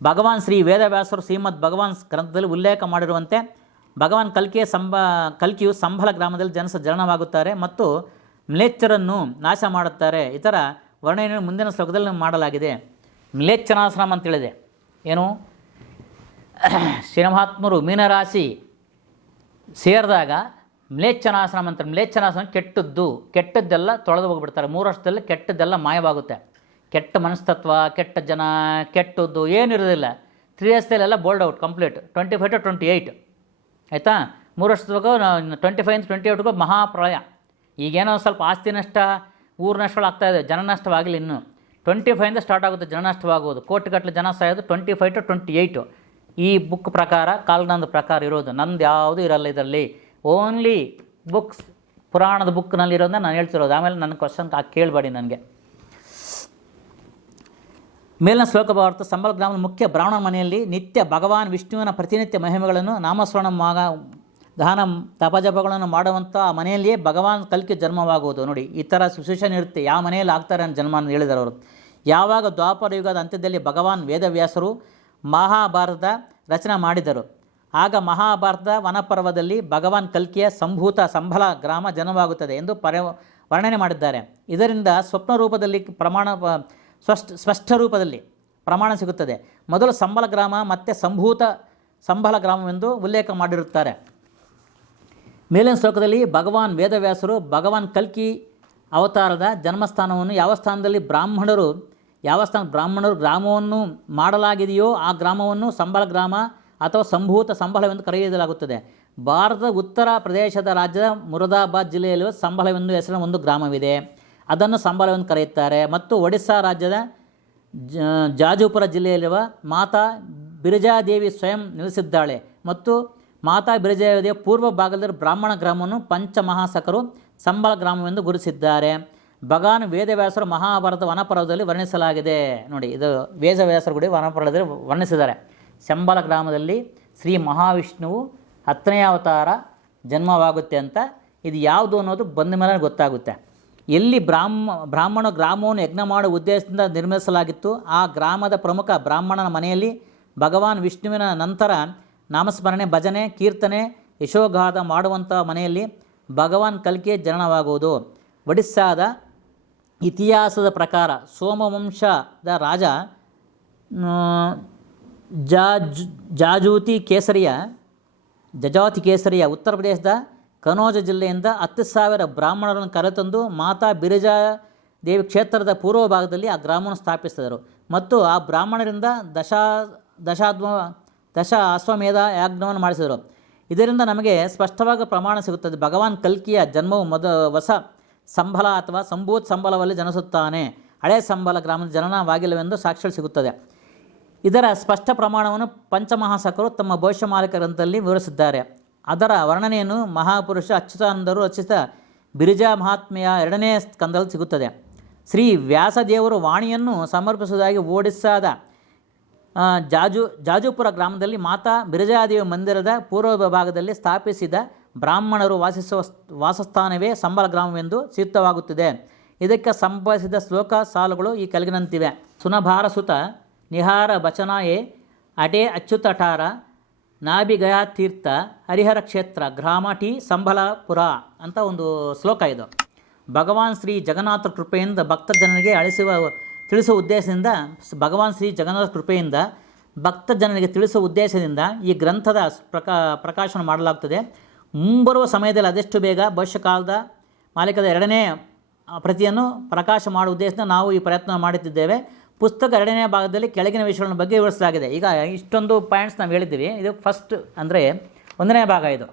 ಭಗವಾನ್ ಶ್ರೀ ವೇದವ್ಯಾಸರು ಶ್ರೀಮದ್ ಭಗವಾನ್ ಗ್ರಂಥದಲ್ಲಿ ಉಲ್ಲೇಖ ಮಾಡಿರುವಂತೆ ಭಗವಾನ್ ಕಲ್ಕಿಯ ಸಂಬ, ಕಲ್ಕಿಯು ಸಂಬಳ ಗ್ರಾಮದಲ್ಲಿ ಜನಸ ಜನನವಾಗುತ್ತಾರೆ ಮತ್ತು ಮ್ಲೇಚ್ಛರನ್ನು ನಾಶ ಮಾಡುತ್ತಾರೆ. ಈ ಥರ ವರ್ಣನೆಯನ್ನು ಮುಂದಿನ ಶ್ಲೋಕದಲ್ಲಿ ಮಾಡಲಾಗಿದೆ. ಮ್ಲೇಚ್ಛನಾಶ್ರಮ ಅಂತೇಳಿದೆ. ಏನು? ಶ್ರೀಮಹಾತ್ಮರು ಮೀನರಾಶಿ ಸೇರಿದಾಗ ಮ್ಲೇಚ್ಛನಾಶ್ರಮ ಅಂತ, ಮ್ಲೇಚ್ಛನಾಶ್ರಮ ಕೆಟ್ಟದ್ದು, ಕೆಟ್ಟದ್ದೆಲ್ಲ ತೊಳೆದು ಹೋಗಿಬಿಡ್ತಾರೆ. ಮೂರು ವರ್ಷದಲ್ಲಿ ಕೆಟ್ಟದ್ದೆಲ್ಲ ಮಾಯವಾಗುತ್ತೆ. ಕೆಟ್ಟ ಮನಸ್ತತ್ವ, ಕೆಟ್ಟ ಜನ, ಕೆಟ್ಟದ್ದು ಏನಿರೋದಿಲ್ಲ three ಇಯರ್ಸ್ದಲ್ಲೆಲ್ಲ bold out complete twenty five to twenty eight ಆಯಿತಾ? ಮೂರು ವರ್ಷದವರೆಗೂ ಟ್ವೆಂಟಿ ಫೈವ್ ಟ್ವೆಂಟಿ ಏಟ್ಗೂ ಮಹಾಪ್ರಳಯ. ಈಗೇನೋ ಸ್ವಲ್ಪ ಆಸ್ತಿ ನಷ್ಟ, ಊರು ನಷ್ಟಗಳು ಆಗ್ತಾಯಿದೆ ಜನ ನಷ್ಟವಾಗಿಲ್ಲ ಇನ್ನು. ಟ್ವೆಂಟಿ ಫೈವಿಂದ ಸ್ಟಾರ್ಟ್ ಆಗುತ್ತೆ ಜನ ನಷ್ಟವಾಗುವುದು. ಕೋಟಿಗಟ್ಟಲೆ ಜನ ಸಾಯೋದು twenty five to twenty eight ಈ ಬುಕ್ ಪ್ರಕಾರ, ಕಾಲ್ನಂದು ಪ್ರಕಾರ ಇರೋದು. ನಂದು ಯಾವುದೂ ಇರಲ್ಲ ಇದರಲ್ಲಿ. ಓನ್ಲಿ ಬುಕ್ಸ್ ಪುರಾಣದ ಬುಕ್ನಲ್ಲಿರೋದನ್ನ ನಾನು ಹೇಳ್ತಿರೋದು. ಆಮೇಲೆ ನನ್ನ ಕ್ವಶನ್ ಕೇಳಬೇಡಿ ನನಗೆ. ಮೇಲಿನ ಶ್ಲೋಕ ಭಾರತ ಸಂಬಳ ಗ್ರಾಮದ ಮುಖ್ಯ ಬ್ರಾಹ್ಮಣ ಮನೆಯಲ್ಲಿ ನಿತ್ಯ ಭಗವಾನ್ ವಿಷ್ಣುವಿನ ಪ್ರತಿನಿತ್ಯ ಮಹಿಮೆಗಳನ್ನು ನಾಮಸ್ಮರಣ ಮಾಗ, ದಾನ, ತಪಜಪಗಳನ್ನು ಮಾಡುವಂಥ ಆ ಮನೆಯಲ್ಲಿಯೇ ಭಗವಾನ್ ಕಲ್ಕಿ ಜನ್ಮವಾಗುವುದು. ನೋಡಿ, ಈ ಥರ ಸುಶೇಷನ್ ಇರುತ್ತೆ ಯಾವ ಮನೆಯಲ್ಲಿ ಆಗ್ತಾರೆ ಅಂತ ಜನ್ಮ ಅಂತ ಹೇಳಿದರು ಅವರು. ಯಾವಾಗ ದ್ವಾಪರ ಯುಗದ ಅಂತ್ಯದಲ್ಲಿ ಭಗವಾನ್ ವೇದವ್ಯಾಸರು ಮಹಾಭಾರತ ರಚನೆ ಮಾಡಿದರು. ಆಗ ಮಹಾಭಾರತ ವನಪರ್ವದಲ್ಲಿ ಭಗವಾನ್ ಕಲ್ಕಿಯ ಸಂಭೂತ ಸಂಬಳ ಗ್ರಾಮ ಜನ್ಮವಾಗುತ್ತದೆ ಎಂದು ಪರ ವರ್ಣನೆ ಮಾಡಿದ್ದಾರೆ. ಇದರಿಂದ ಸ್ವಪ್ನ ರೂಪದಲ್ಲಿ ಪ್ರಮಾಣ ಸ್ಪಷ್ಟ ಸ್ಪಷ್ಟ ರೂಪದಲ್ಲಿ ಪ್ರಮಾಣ ಸಿಗುತ್ತದೆ. ಮೊದಲು ಸಂಬಳ ಗ್ರಾಮ, ಮತ್ತು ಸಂಭೂತ ಸಂಬಳ ಗ್ರಾಮವೆಂದು ಉಲ್ಲೇಖ ಮಾಡಿರುತ್ತಾರೆ. ಮೇಲಿನ ಶ್ಲೋಕದಲ್ಲಿ ಭಗವಾನ್ ವೇದವ್ಯಾಸರು ಭಗವಾನ್ ಕಲ್ಕಿ ಅವತಾರದ ಜನ್ಮಸ್ಥಾನವನ್ನು ಯಾವ ಸ್ಥಾನದಲ್ಲಿ ಬ್ರಾಹ್ಮಣರು, ಯಾವ ಸ್ಥಾನ ಬ್ರಾಹ್ಮಣರು ಗ್ರಾಮವನ್ನು ಮಾಡಲಾಗಿದೆಯೋ ಆ ಗ್ರಾಮವನ್ನು ಸಂಬಳ ಗ್ರಾಮ ಅಥವಾ ಸಂಭೂತ ಸಂಬಳವೆಂದು ಕರೆಯಲಾಗುತ್ತದೆ. ಭಾರತದ ಉತ್ತರ ಪ್ರದೇಶದ ರಾಜ್ಯದ ಮುರದಾಬಾದ್ ಜಿಲ್ಲೆಯಲ್ಲಿ ಸಂಬಳವೆಂದು ಹೆಸರಿನ ಒಂದು ಗ್ರಾಮವಿದೆ. ಅದನ್ನು ಸಂಬಳವೆಂದು ಕರೆಯುತ್ತಾರೆ. ಮತ್ತು ಒಡಿಸ್ಸಾ ರಾಜ್ಯದ ಜಾಜುಪುರ ಜಿಲ್ಲೆಯಲ್ಲಿರುವ ಮಾತಾ ಬಿರಜಾದೇವಿ ಸ್ವಯಂ ನೆಲೆಸಿದ್ದಾಳೆ. ಮತ್ತು ಮಾತಾ ಬಿರಜಾದೇವಿಯ ಪೂರ್ವ ಭಾಗದಲ್ಲಿ ಬ್ರಾಹ್ಮಣ ಗ್ರಾಮವನ್ನು ಪಂಚಮಹಾಸಕರು ಸಂಬಳ ಗ್ರಾಮವೆಂದು ಗುರುತಿಸಿದ್ದಾರೆ. ಭಗವಾನ್ ವೇದವ್ಯಾಸರು ಮಹಾಭಾರತ ವನಪರ್ವದಲ್ಲಿ ವರ್ಣಿಸಲಾಗಿದೆ. ನೋಡಿ, ಇದು ವೇದವ್ಯಾಸರು ಕೂಡ ವನಪರ್ವದಲ್ಲಿ ವರ್ಣಿಸಿದ್ದಾರೆ. ಸಂಬಳ ಗ್ರಾಮದಲ್ಲಿ ಶ್ರೀ ಮಹಾವಿಷ್ಣುವು ಹತ್ತನೇ ಅವತಾರ ಜನ್ಮವಾಗುತ್ತೆ ಅಂತ ಇದು ಯಾವುದು ಅನ್ನೋದು ಬಂದ ಮೇಲೆ ಗೊತ್ತಾಗುತ್ತೆ. ಎಲ್ಲಿ ಬ್ರಾಹ್ಮ, ಬ್ರಾಹ್ಮಣ ಗ್ರಾಮವನ್ನು ಯಜ್ಞ ಮಾಡುವ ಉದ್ದೇಶದಿಂದ ನಿರ್ಮಿಸಲಾಗಿತ್ತು, ಆ ಗ್ರಾಮದ ಪ್ರಮುಖ ಬ್ರಾಹ್ಮಣನ ಮನೆಯಲ್ಲಿ ಭಗವಾನ್ ವಿಷ್ಣುವಿನ ನಂತರ ನಾಮಸ್ಮರಣೆ, ಭಜನೆ, ಕೀರ್ತನೆ ಯಶೋಗಾಧ ಮಾಡುವಂಥ ಮನೆಯಲ್ಲಿ ಭಗವಾನ್ ಕಲ್ಕಿ ಜನನವಾಗುವುದು. ಒಡಿಸ್ಸಾದ ಇತಿಹಾಸದ ಪ್ರಕಾರ ಸೋಮವಂಶದ ರಾಜ ಜಾಜ್, ಜಾಜೂತಿ ಕೇಸರಿಯ, ಜಜಾತಿ ಕೇಸರಿಯ ಉತ್ತರ ಪ್ರದೇಶದ ಕನೋಜ ಜಿಲ್ಲೆಯಿಂದ ಹತ್ತು ಸಾವಿರ ಬ್ರಾಹ್ಮಣರನ್ನು ಕರೆತಂದು ಮಾತಾ ಬಿರಜಾ ದೇವಿ ಕ್ಷೇತ್ರದ ಪೂರ್ವ ಭಾಗದಲ್ಲಿ ಆ ಗ್ರಾಮವನ್ನು ಸ್ಥಾಪಿಸಿದರು. ಮತ್ತು ಆ ಬ್ರಾಹ್ಮಣರಿಂದ ದಶಾ ದಶಾದ್ಮ ದಶ ಅಶ್ವಮೇಧ ಯಾಜ್ಞವನ್ನು ಮಾಡಿಸಿದರು. ಇದರಿಂದ ನಮಗೆ ಸ್ಪಷ್ಟವಾಗಿ ಪ್ರಮಾಣ ಸಿಗುತ್ತದೆ. ಭಗವಾನ್ ಕಲ್ಕಿಯ ಜನ್ಮವು ಮೊದ ಹೊಸ ಸಂಬಳ ಅಥವಾ ಸಂಭೂತ್ ಸಂಬಳವಲ್ಲಿ ಜನಿಸುತ್ತಾನೆ. ಹಳೆ ಸಂಬಳ ಗ್ರಾಮದ ಜನನವಾಗಿಲ್ಲವೆಂದು ಸಾಕ್ಷ್ಯ ಸಿಗುತ್ತದೆ. ಇದರ ಸ್ಪಷ್ಟ ಪ್ರಮಾಣವನ್ನು ಪಂಚಮಹಾಸಕರು ತಮ್ಮ ಭವಿಷ್ಯ ಮಾಲೀಕರಂತಲ್ಲಿ ವಿವರಿಸಿದ್ದಾರೆ. ಅದರ ವರ್ಣನೆಯನ್ನು ಮಹಾಪುರುಷ ಅಚ್ಯುತಾನಂದರು ರಚಿಸಿದ ಬಿರಿಜಾ ಮಹಾತ್ಮೆಯ ಎರಡನೇ ಸ್ಕಂದದಲ್ಲಿ ಸಿಗುತ್ತದೆ. ಶ್ರೀ ವ್ಯಾಸದೇವರು ವಾಣಿಯನ್ನು ಸಮರ್ಪಿಸುವುದಾಗಿ ಓಡಿಸಾದ ಜಾಜು, ಜಾಜುಪುರ ಗ್ರಾಮದಲ್ಲಿ ಮಾತಾ ಬಿರಜಾದೇವಿ ಮಂದಿರದ ಪೂರ್ವ ಭಾಗದಲ್ಲಿ ಸ್ಥಾಪಿಸಿದ ಬ್ರಾಹ್ಮಣರು ವಾಸಿಸುವ ವಾಸಸ್ಥಾನವೇ ಸಂಬಳ ಗ್ರಾಮವೆಂದು ಸಿದ್ಧವಾಗುತ್ತಿದೆ. ಇದಕ್ಕೆ ಸಂಬಂಧಿಸಿದ ಶ್ಲೋಕ ಸಾಲುಗಳು ಈ ಕೆಳಗಿನಂತಿವೆ. ಸುನಭಾರಸುತ, ನಿಹಾರ ಬಚನಾಯೇ, ಅಟೇ ಅಚ್ಯುತಟಾರ ನಾಭಿಗಯಾ ತೀರ್ಥ ಹರಿಹರ ಕ್ಷೇತ್ರ, ಗ್ರಾಮ ಟಿ ಸಂಬಲಪುರ ಅಂತ ಒಂದು ಶ್ಲೋಕ ಇದು. ಭಗವಾನ್ ಶ್ರೀ ಜಗನ್ನಾಥ ಕೃಪೆಯಿಂದ ಭಕ್ತ ಜನರಿಗೆ ಅಳಿಸುವ, ತಿಳಿಸುವ ಉದ್ದೇಶದಿಂದ, ಭಗವಾನ್ ಶ್ರೀ ಜಗನ್ನಾಥ ಕೃಪೆಯಿಂದ ಭಕ್ತ ಜನರಿಗೆ ತಿಳಿಸುವ ಉದ್ದೇಶದಿಂದ ಈ ಗ್ರಂಥದ ಪ್ರಕಾ, ಪ್ರಕಾಶನ ಮಾಡಲಾಗ್ತದೆ. ಮುಂಬರುವ ಸಮಯದಲ್ಲಿ ಅದೆಷ್ಟು ಬೇಗ ಭವಿಷ್ಯಕಾಲದ ಮಾಲೀಕದ ಎರಡನೇ ಪ್ರತಿಯನ್ನು ಪ್ರಕಾಶ ಮಾಡುವ ಉದ್ದೇಶದಿಂದ ನಾವು ಈ ಪ್ರಯತ್ನ ಮಾಡುತ್ತಿದ್ದೇವೆ. ಪುಸ್ತಕ ಎರಡನೇ ಭಾಗದಲ್ಲಿ ಕೆಳಗಿನ ವಿಷಯಗಳ ಬಗ್ಗೆ ವಿವರಿಸಲಾಗಿದೆ. ಈಗ ಇಷ್ಟೊಂದು ಪಾಯಿಂಟ್ಸ್ ನಾವು ಹೇಳಿದ್ದೀವಿ. ಇದು ಫಸ್ಟ್ ಅಂದರೆ ಒಂದನೇ ಭಾಗ ಇದು.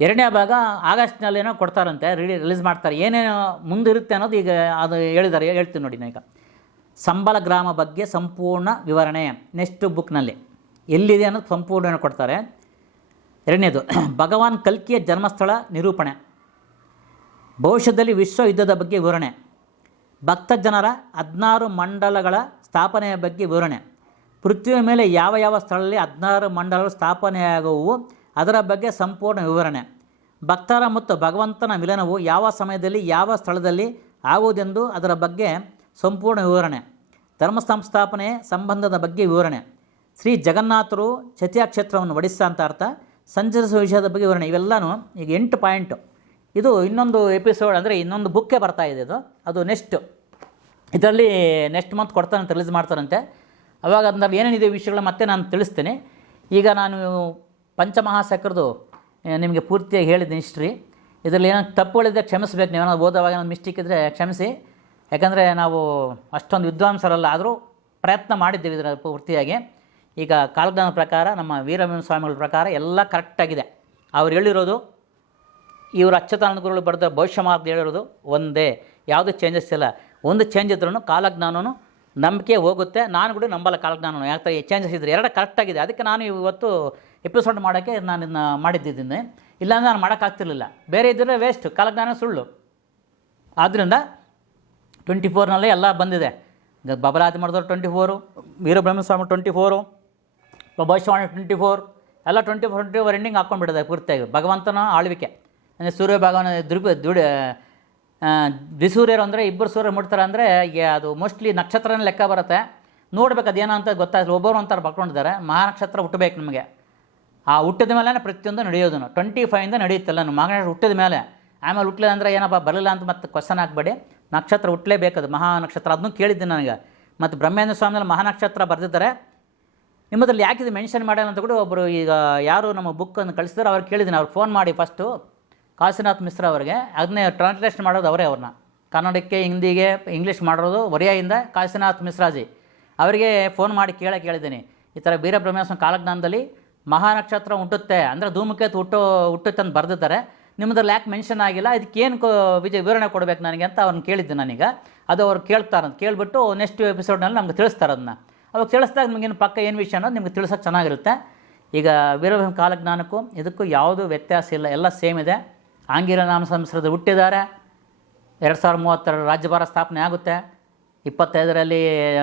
ಎರಡನೇ ಭಾಗ ಆಗಸ್ಟ್ನಲ್ಲೇನೋ ಕೊಡ್ತಾರಂತೆ ರಿಲೀ ರಿಲೀಸ್ ಮಾಡ್ತಾರೆ. ಏನೇನೋ ಮುಂದಿರುತ್ತೆ ಅನ್ನೋದು ಈಗ ಅದು ಹೇಳಿದ್ದಾರೆ. ಹೇಳ್ತೀನಿ ನೋಡಿ ನಾನು ಈಗ ಸಂಬಳ ಗ್ರಾಮ ಬಗ್ಗೆ ಸಂಪೂರ್ಣ ವಿವರಣೆ. ನೆಕ್ಸ್ಟ್ ಬುಕ್ನಲ್ಲಿ ಎಲ್ಲಿದೆ ಅನ್ನೋದು ಸಂಪೂರ್ಣ ಕೊಡ್ತಾರೆ. ಎರಡನೇದು, ಭಗವಾನ್ ಕಲ್ಕಿಯ ಜನ್ಮಸ್ಥಳ ನಿರೂಪಣೆ. ಭವಿಷ್ಯದಲ್ಲಿ ವಿಶ್ವ ಯುದ್ಧದ ಬಗ್ಗೆ ವಿವರಣೆ. ಭಕ್ತ ಜನರ ಹದಿನಾರು ಮಂಡಲಗಳ ಸ್ಥಾಪನೆಯ ಬಗ್ಗೆ ವಿವರಣೆ. ಪೃಥ್ವಿಯ ಮೇಲೆ ಯಾವ ಯಾವ ಸ್ಥಳದಲ್ಲಿ ಹದಿನಾರು ಮಂಡಲಗಳು ಸ್ಥಾಪನೆಯಾಗುವು ಅದರ ಬಗ್ಗೆ ಸಂಪೂರ್ಣ ವಿವರಣೆ. ಭಕ್ತರ ಮತ್ತು ಭಗವಂತನ ಮಿಲನವು ಯಾವ ಸಮಯದಲ್ಲಿ, ಯಾವ ಸ್ಥಳದಲ್ಲಿ ಆಗುವುದೆಂದು ಅದರ ಬಗ್ಗೆ ಸಂಪೂರ್ಣ ವಿವರಣೆ. ಧರ್ಮ ಸಂಸ್ಥಾಪನೆ ಸಂಬಂಧದ ಬಗ್ಗೆ ವಿವರಣೆ. ಶ್ರೀ ಜಗನ್ನಾಥರು ಚತಿಯಾ ಕ್ಷೇತ್ರವನ್ನು ಒಡಿಸ್ತಾ ಅಂತ ಅರ್ಥ. ಸಂಚರಿಸುವ ವಿಷಯದ ಬಗ್ಗೆ ವಿವರಣೆ. ಇವೆಲ್ಲನೂ ಈಗ ಎಂಟು ಪಾಯಿಂಟು. ಇದು ಇನ್ನೊಂದು ಎಪಿಸೋಡ್ ಅಂದರೆ ಇನ್ನೊಂದು ಬುಕ್ಕೇ ಬರ್ತಾ ಇದೆ ಇದು. ಅದು ನೆಕ್ಸ್ಟ್ ಇದರಲ್ಲಿ ನೆಕ್ಸ್ಟ್ ಮಂತ್ ಕೊಡ್ತಾರಂತೆ ರಿಲೀಸ್ ಮಾಡ್ತಾರಂತೆ. ಅವಾಗ ಅದರಲ್ಲಿ ಏನೇನಿದೆ ವಿಷಯಗಳು ಮತ್ತೆ ನಾನು ತಿಳಿಸ್ತೇನೆ. ಈಗ ನಾನು ಪಂಚಮಹಾಸಕ್ರದು ನಿಮಗೆ ಪೂರ್ತಿಯಾಗಿ ಹೇಳಿದ್ದೀನಿ ಹಿಸ್ಟ್ರಿ ಇದರಲ್ಲಿ ಏನೋ ತಪ್ಪುಗಳಿದ್ದರೆ ಕ್ಷಮಿಸಬೇಕು. ನೀವೇನೋ ಓದೋವಾಗ ಏನಾದ್ರು ಮಿಸ್ಟೇಕ್ ಇದ್ದರೆ ಕ್ಷಮಿಸಿ. ಯಾಕಂದರೆ ನಾವು ಅಷ್ಟೊಂದು ವಿದ್ವಾಂಸರಲ್ಲ, ಆದರೂ ಪ್ರಯತ್ನ ಮಾಡಿದ್ದೀವಿ ಇದರ ಪೂರ್ತಿಯಾಗಿ. ಈಗ ಕಾಲಜ್ಞಾನ ಪ್ರಕಾರ, ನಮ್ಮ ವೀರಭೀಮ ಸ್ವಾಮಿಗಳ ಪ್ರಕಾರ ಎಲ್ಲ ಕರೆಕ್ಟಾಗಿದೆ ಅವ್ರು ಹೇಳಿರೋದು ಇವರು ಅಚ್ಚತಾನಂದ ಗುರುಗಳು ಬರೆದ ಭವಿಷ್ಯ ಮಾರ್ಗ ಹೇಳಿರೋದು ಒಂದೇ. ಯಾವುದೇ ಚೇಂಜಸ್ ಇಲ್ಲ. ಒಂದು ಚೇಂಜ್ ಇದ್ರೂ ಕಾಲಜ್ಞಾನನು ನಂಬಿಕೆ ಹೋಗುತ್ತೆ. ನಾನು ಕೂಡ ನಂಬಲ್ಲ ಕಾಲಜ್ಞಾನನು. ಯಾಕೆ ಚೇಂಜಸ್ ಇದ್ರೆ ಎರಡು ಕರೆಕ್ಟಾಗಿದೆ ಅದಕ್ಕೆ ನಾನು ಇವತ್ತು ಎಪಿಸೋಡ್ ಮಾಡೋಕ್ಕೆ ನಾನು ಇದನ್ನ ಮಾಡಿದ್ದಿದ್ದೀನಿ. ಇಲ್ಲಾಂದ್ರೆ ನಾನು ಮಾಡೋಕ್ಕಾಗ್ತಿರ್ಲಿಲ್ಲ ಬೇರೆ ಇದ್ದರೆ ವೇಸ್ಟ್ ಕಾಲಜ್ಞಾನ ಸುಳ್ಳು. ಆದ್ದರಿಂದ ಟ್ವೆಂಟಿ ಫೋರ್ನಲ್ಲೇ ಎಲ್ಲ ಬಂದಿದೆ. ಬಬಲಾದಿ ಮಾಡಿದವ್ರು twenty four Veerabrahmaswami twenty four ಭವಿಷ್ಯವಾಣಿ twenty four ಎಲ್ಲ twenty four twenty four ending ಪೂರ್ತಿಯಾಗಿ. ಭಗವಂತನ ಆಳ್ವಿಕೆ. ಅಂದರೆ ಸೂರ್ಯ ಭಗವಾನ ದುರ್ಬ ದುಡ ದ್ವಿಸೂರ್ಯರು ಅಂದರೆ ಇಬ್ಬರು ಸೂರ್ಯ ಮುಟ್ತಾರೆ ಅಂದರೆ ಅದು ಮೋಸ್ಟ್ಲಿ ನಕ್ಷತ್ರನೇ ಲೆಕ್ಕ ಬರುತ್ತೆ. ನೋಡ್ಬೇಕು ಅದೇನೋ ಅಂತ ಗೊತ್ತಾಯ್ತು ಒಬ್ಬರು ಅಂತ ಬರ್ಕೊಂಡಿದ್ದಾರೆ. ಮಹಾನಕ್ಷತ್ರ ಹುಟ್ಟಬೇಕು ನಿಮಗೆ. ಆ ಹುಟ್ಟಿದ ಮೇಲೆ ಪ್ರತಿಯೊಂದು ನಡೆಯೋದು ಟ್ವೆಂಟಿ ಫೈವಿಂದ ನಡೆಯುತ್ತಲ್ಲ ಮಹಾನಕ್ಷತ್ರ ಹುಟ್ಟಿದ ಮೇಲೆ. ಆಮೇಲೆ ಹುಟ್ಟಲಿಲ್ಲ ಅಂದರೆ ಏನಪ್ಪ, ಬರಲಿಲ್ಲ ಅಂತ ಮತ್ತೆ ಕ್ವಶನ್ ಹಾಕ್ಬೇಡಿ. ನಕ್ಷತ್ರ ಹುಟ್ಟಲೇಬೇಕದು ಮಹಾನಕ್ಷತ್ರ. ಅದನ್ನು ಕೇಳಿದ್ದೆ ನನಗೆ. ಮತ್ತು ಬ್ರಹ್ಮೇಂದ್ರ ಸ್ವಾಮಿಯಲ್ಲಿ ಮಹಾನಕ್ಷತ್ರ ಬರೆದಿದ್ದಾರೆ. ನಿಮ್ಮದ್ರಲ್ಲಿ ಯಾಕಿದು ಮೆನ್ಷನ್ ಮಾಡಲ್ಲ ಅಂತ ಕೂಡ ಒಬ್ಬರು ಈಗ ಯಾರು ನಮ್ಮ ಬುಕ್ಕನ್ನು ಕಳಿಸಿದ್ರು ಅವ್ರು ಕೇಳಿದ್ದೀನಿ. ಅವ್ರು ಫೋನ್ ಮಾಡಿ ಫಸ್ಟು ಕಾಶಿನಾಥ್ ಮಿಶ್ರಾ ಅವರಿಗೆ ಅದನ್ನೇ ಟ್ರಾನ್ಸ್ಲೇಷನ್ ಮಾಡೋದು ಅವರೇ ಅವ್ರನ್ನ. ಕನ್ನಡಕ್ಕೆ, ಹಿಂದಿಗೆ ಇಂಗ್ಲೀಷ್ ಮಾಡಿರೋದು ಒರಿಯಾಯಿಂದ ಕಾಶಿನಾಥ್ ಮಿಶ್ರಾಜಿ. ಅವರಿಗೆ ಫೋನ್ ಮಾಡಿ ಕೇಳಕ್ಕೆ ಕೇಳಿದ್ದೀನಿ. ಈ ಥರ ವೀರಬ್ರಹ್ಮೇಶ್ವರ ಕಾಲಜ್ಞಾನದಲ್ಲಿ ಮಹಾನಕ್ಷತ್ರ ಹುಟ್ಟುತ್ತೆ. ಅಂದರೆ ಧೂಮಕೇತು ಹುಟ್ಟು, ಹುಟ್ಟುತ್ತೆ ಅಂತ ಬರೆದಿದ್ದಾರೆ. ನಿಮ್ಮದ್ರಲ್ಲಿ ಯಾಕೆ ಮೆನ್ಷನ್ ಆಗಿಲ್ಲ? ಇದಕ್ಕೇನು ಕೋ, ವಿಜಯ ವಿವರಣೆ ಕೊಡಬೇಕು ನನಗೆ ಅಂತ ಅವ್ರನ್ನ ಕೇಳಿದ್ದೆ ನಾನೀಗ. ಅದು ಅವ್ರು ಅಂತ. ಕೇಳಿಬಿಟ್ಟು ನೆಕ್ಸ್ಟ್ ಎಪಿಸೋಡ್ನಲ್ಲಿ ನಮ್ಗೆ ತಿಳಿಸ್ತಾರೆ ಅದನ್ನ. ಅವಾಗ ತಿಳಿಸಿದಾಗ ನಿಮಗೇನು ಪಕ್ಕ ಏನು ವಿಷಯ ಅನ್ನೋದು ನಿಮ್ಗೆ ತಿಳಿಸೋಕೆ ಚೆನ್ನಾಗಿರುತ್ತೆ. ಈಗ ವೀರಭೀಮ ಕಾಲಜ್ಞಾನಕ್ಕೂ ಇದಕ್ಕೂ ಯಾವುದೂ ವ್ಯತ್ಯಾಸ ಇಲ್ಲ. ಎಲ್ಲ ಸೇಮ್ ಇದೆ. ಆಂಗಿರ ನಾಮ ಸಂವತ್ಸರದ ಹುಟ್ಟಿದ್ದಾರೆ. ಎರಡು ಸಾವಿರದ ಮೂವತ್ತರ ರಾಜ್ಯಭಾರ ಸ್ಥಾಪನೆ ಆಗುತ್ತೆ. ಇಪ್ಪತ್ತೈದರಲ್ಲಿ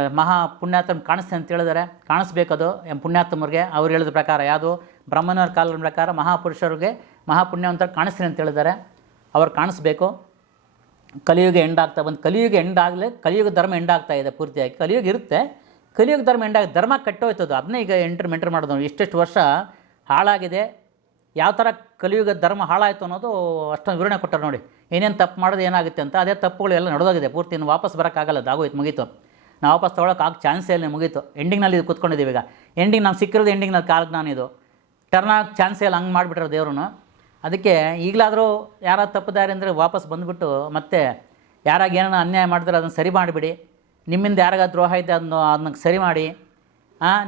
ಮಹಾ ಪುಣ್ಯಾತ್ಮ ಕಾಣಿಸ್ತೆ ಅಂತ ಹೇಳಿದ್ದಾರೆ. ಕಾಣಿಸ್ಬೇಕದು ಎಂ ಪುಣ್ಯಾತ್ಮರಿಗೆ. ಅವ್ರು ಹೇಳಿದ ಪ್ರಕಾರ ಯಾವುದು? ಬ್ರಹ್ಮನವರ ಕಾಲದ ಪ್ರಕಾರ ಮಹಾಪುರುಷರಿಗೆ ಮಹಾಪುಣ್ಯವಂತರು ಕಾಣಿಸ್ತೀನಿ ಅಂತ ಹೇಳಿದ್ದಾರೆ. ಅವ್ರು ಕಾಣಿಸ್ಬೇಕು. ಕಲಿಯುಗ ಎಂಡ್ ಆಗ್ತಾ ಬಂದು ಕಲಿಯುಗ ಎಂಡ್ ಆಗಲೇ ಕಲಿಯುಗ ಧರ್ಮ ಎಂಡಾಗ್ತಾ ಇದೆ ಪೂರ್ತಿಯಾಗಿ. ಕಲಿಯುಗ ಇರುತ್ತೆ. ಕಲಿಯುಗ ಧರ್ಮ ಎಂಡ್ ಆಗಿ ಧರ್ಮ ಕೆಟ್ಟೋಯ್ತದು. ಅದನ್ನೇ ಈಗ ಎಂಟ್ರ್ ಮೆಂಟ್ರ್ ಮಾಡೋದು. ಇಷ್ಟೆಷ್ಟು ವರ್ಷ ಹಾಳಾಗಿದೆ. ಯಾವ ಥರ ಕಲಿಯುಗ ಧರ್ಮ ಹಾಳಾಯಿತು ಅನ್ನೋದು ಅಷ್ಟೊಂದು ವಿವರಣೆ ಕೊಟ್ಟರು ನೋಡಿ. ಏನೇನು ತಪ್ಪು ಮಾಡೋದು ಏನಾಗುತ್ತೆ ಅಂತ ಅದೇ ತಪ್ಪುಗಳು ಎಲ್ಲ ನಡೆದೋಗಿದೆ. ಪೂರ್ತಿ ಇನ್ನು ವಾಪಸ್ ಬರೋಕ್ಕಾಗಲ್ಲ. ಆಗೋಯ್ತು, ಮುಗೀತು. ನಾವು ವಾಪಸ್ ತೊಗೊಳಕ್ಕೆ ಆಗ ಚಾನ್ಸೇ ಇಲ್ಲ, ಮುಗೀತು. ಎಂಡಿಂಗ್ನಲ್ಲಿ ಇದು ಕೂತ್ಕೊಂಡಿದ್ದೀವಿ ಈಗ. ಎಂಡಿಂಗ್ ನಾವು ಸಿಕ್ಕಿರೋದು ಎಂಡಿಂಗ್ನಲ್ಲಿ ಕಾಲಜ್ಞಾನ ಇದು. ಟರ್ನ್ ಆಗಿ ಚಾನ್ಸೇ ಇಲ್ಲ ಹಂಗೆ ಮಾಡಿಬಿಟ್ರು ದೇವ್ರು ಅದಕ್ಕೆ ಈಗಲಾದರೂ ಯಾರ ತಪ್ಪದಾರೆ ಅಂದರೆ ವಾಪಸ್ ಬಂದುಬಿಟ್ಟು ಮತ್ತೆ ಯಾರಾಗ ಏನೋ ಅನ್ಯಾಯ ಮಾಡಿದ್ರೆ ಅದನ್ನು ಸರಿ ಮಾಡಿಬಿಡಿ. ನಿಮ್ಮಿಂದ ಯಾರಿಗಾದ್ರೂ ದ್ರೋಹ ಇದೆ ಅದನ್ನು ಅದನ್ನ ಸರಿ ಮಾಡಿ.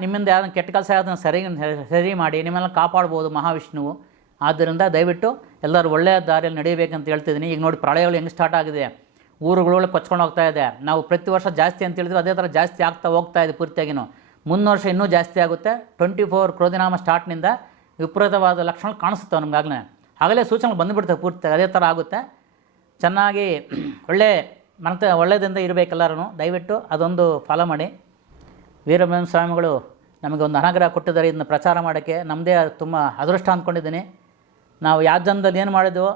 ನಿಮ್ಮಿಂದ ಯಾವ ಕೆಟ್ಟ ಕೆಲಸ ಅದನ್ನು ಸರಿ ಸರಿ ಮಾಡಿ ನಿಮ್ಮೆಲ್ಲ ಕಾಪಾಡ್ಬೋದು ಮಹಾವಿಷ್ಣುವು. ಆದ್ದರಿಂದ ದಯವಿಟ್ಟು ಎಲ್ಲರೂ ಒಳ್ಳೆಯ ದಾರಿಯಲ್ಲಿ ನಡೆಯಬೇಕಂತ ಹೇಳ್ತಿದ್ದೀನಿ. ಈಗ ನೋಡಿ ಪ್ರಳಯಗಳು ಹೆಂಗೆ ಸ್ಟಾರ್ಟ್ ಆಗಿದೆ. ಊರುಗಳು ಕೊಚ್ಕೊಂಡು ಹೋಗ್ತಾ ಇದೆ. ನಾವು ಪ್ರತಿ ವರ್ಷ ಜಾಸ್ತಿ ಅಂತ ಹೇಳಿದ್ರೆ ಅದೇ ಥರ ಜಾಸ್ತಿ ಆಗ್ತಾ ಹೋಗ್ತಾ ಇದೆ ಪೂರ್ತಿಯಾಗಿನೂ. ಮುಂದಿನ ವರ್ಷ ಇನ್ನೂ ಜಾಸ್ತಿ ಆಗುತ್ತೆ. ಟ್ವೆಂಟಿ ಫೋರ್ ಕ್ರೋಧಿನಾಮ ಸ್ಟಾರ್ಟ್ನಿಂದ ವಿಪರೀತವಾದ ಲಕ್ಷಣಗಳು ಕಾಣಿಸುತ್ತವೆ ನಮಗಾಗಲೇ ಆಗಲೇ. ಸೂಚನೆ ಬಂದುಬಿಡ್ತವೆ ಪೂರ್ತಿ, ಅದೇ ಥರ ಆಗುತ್ತೆ. ಚೆನ್ನಾಗಿ ಒಳ್ಳೆ ಮನತ ಒಳ್ಳೆಯದಿಂದ ಇರಬೇಕೆಲ್ಲರೂ ದಯವಿಟ್ಟು ಅದೊಂದು ಫಾಲೋ ಮಾಡಿ. ವೀರಭದ್ರ ಸ್ವಾಮಿಗಳು ನಮಗೆ ಒಂದು ಅನುಗ್ರಹ ಕೊಟ್ಟಿದ್ದಾರೆ. ಇದನ್ನು ಪ್ರಚಾರ ಮಾಡೋಕ್ಕೆ ನಮ್ಮದೇ ತುಂಬ ಅದೃಷ್ಟ ಅಂದ್ಕೊಂಡಿದ್ದೀನಿ. ನಾವು ಯಾವ ಜನದಲ್ಲಿ ಏನು ಮಾಡಿದ್ವು,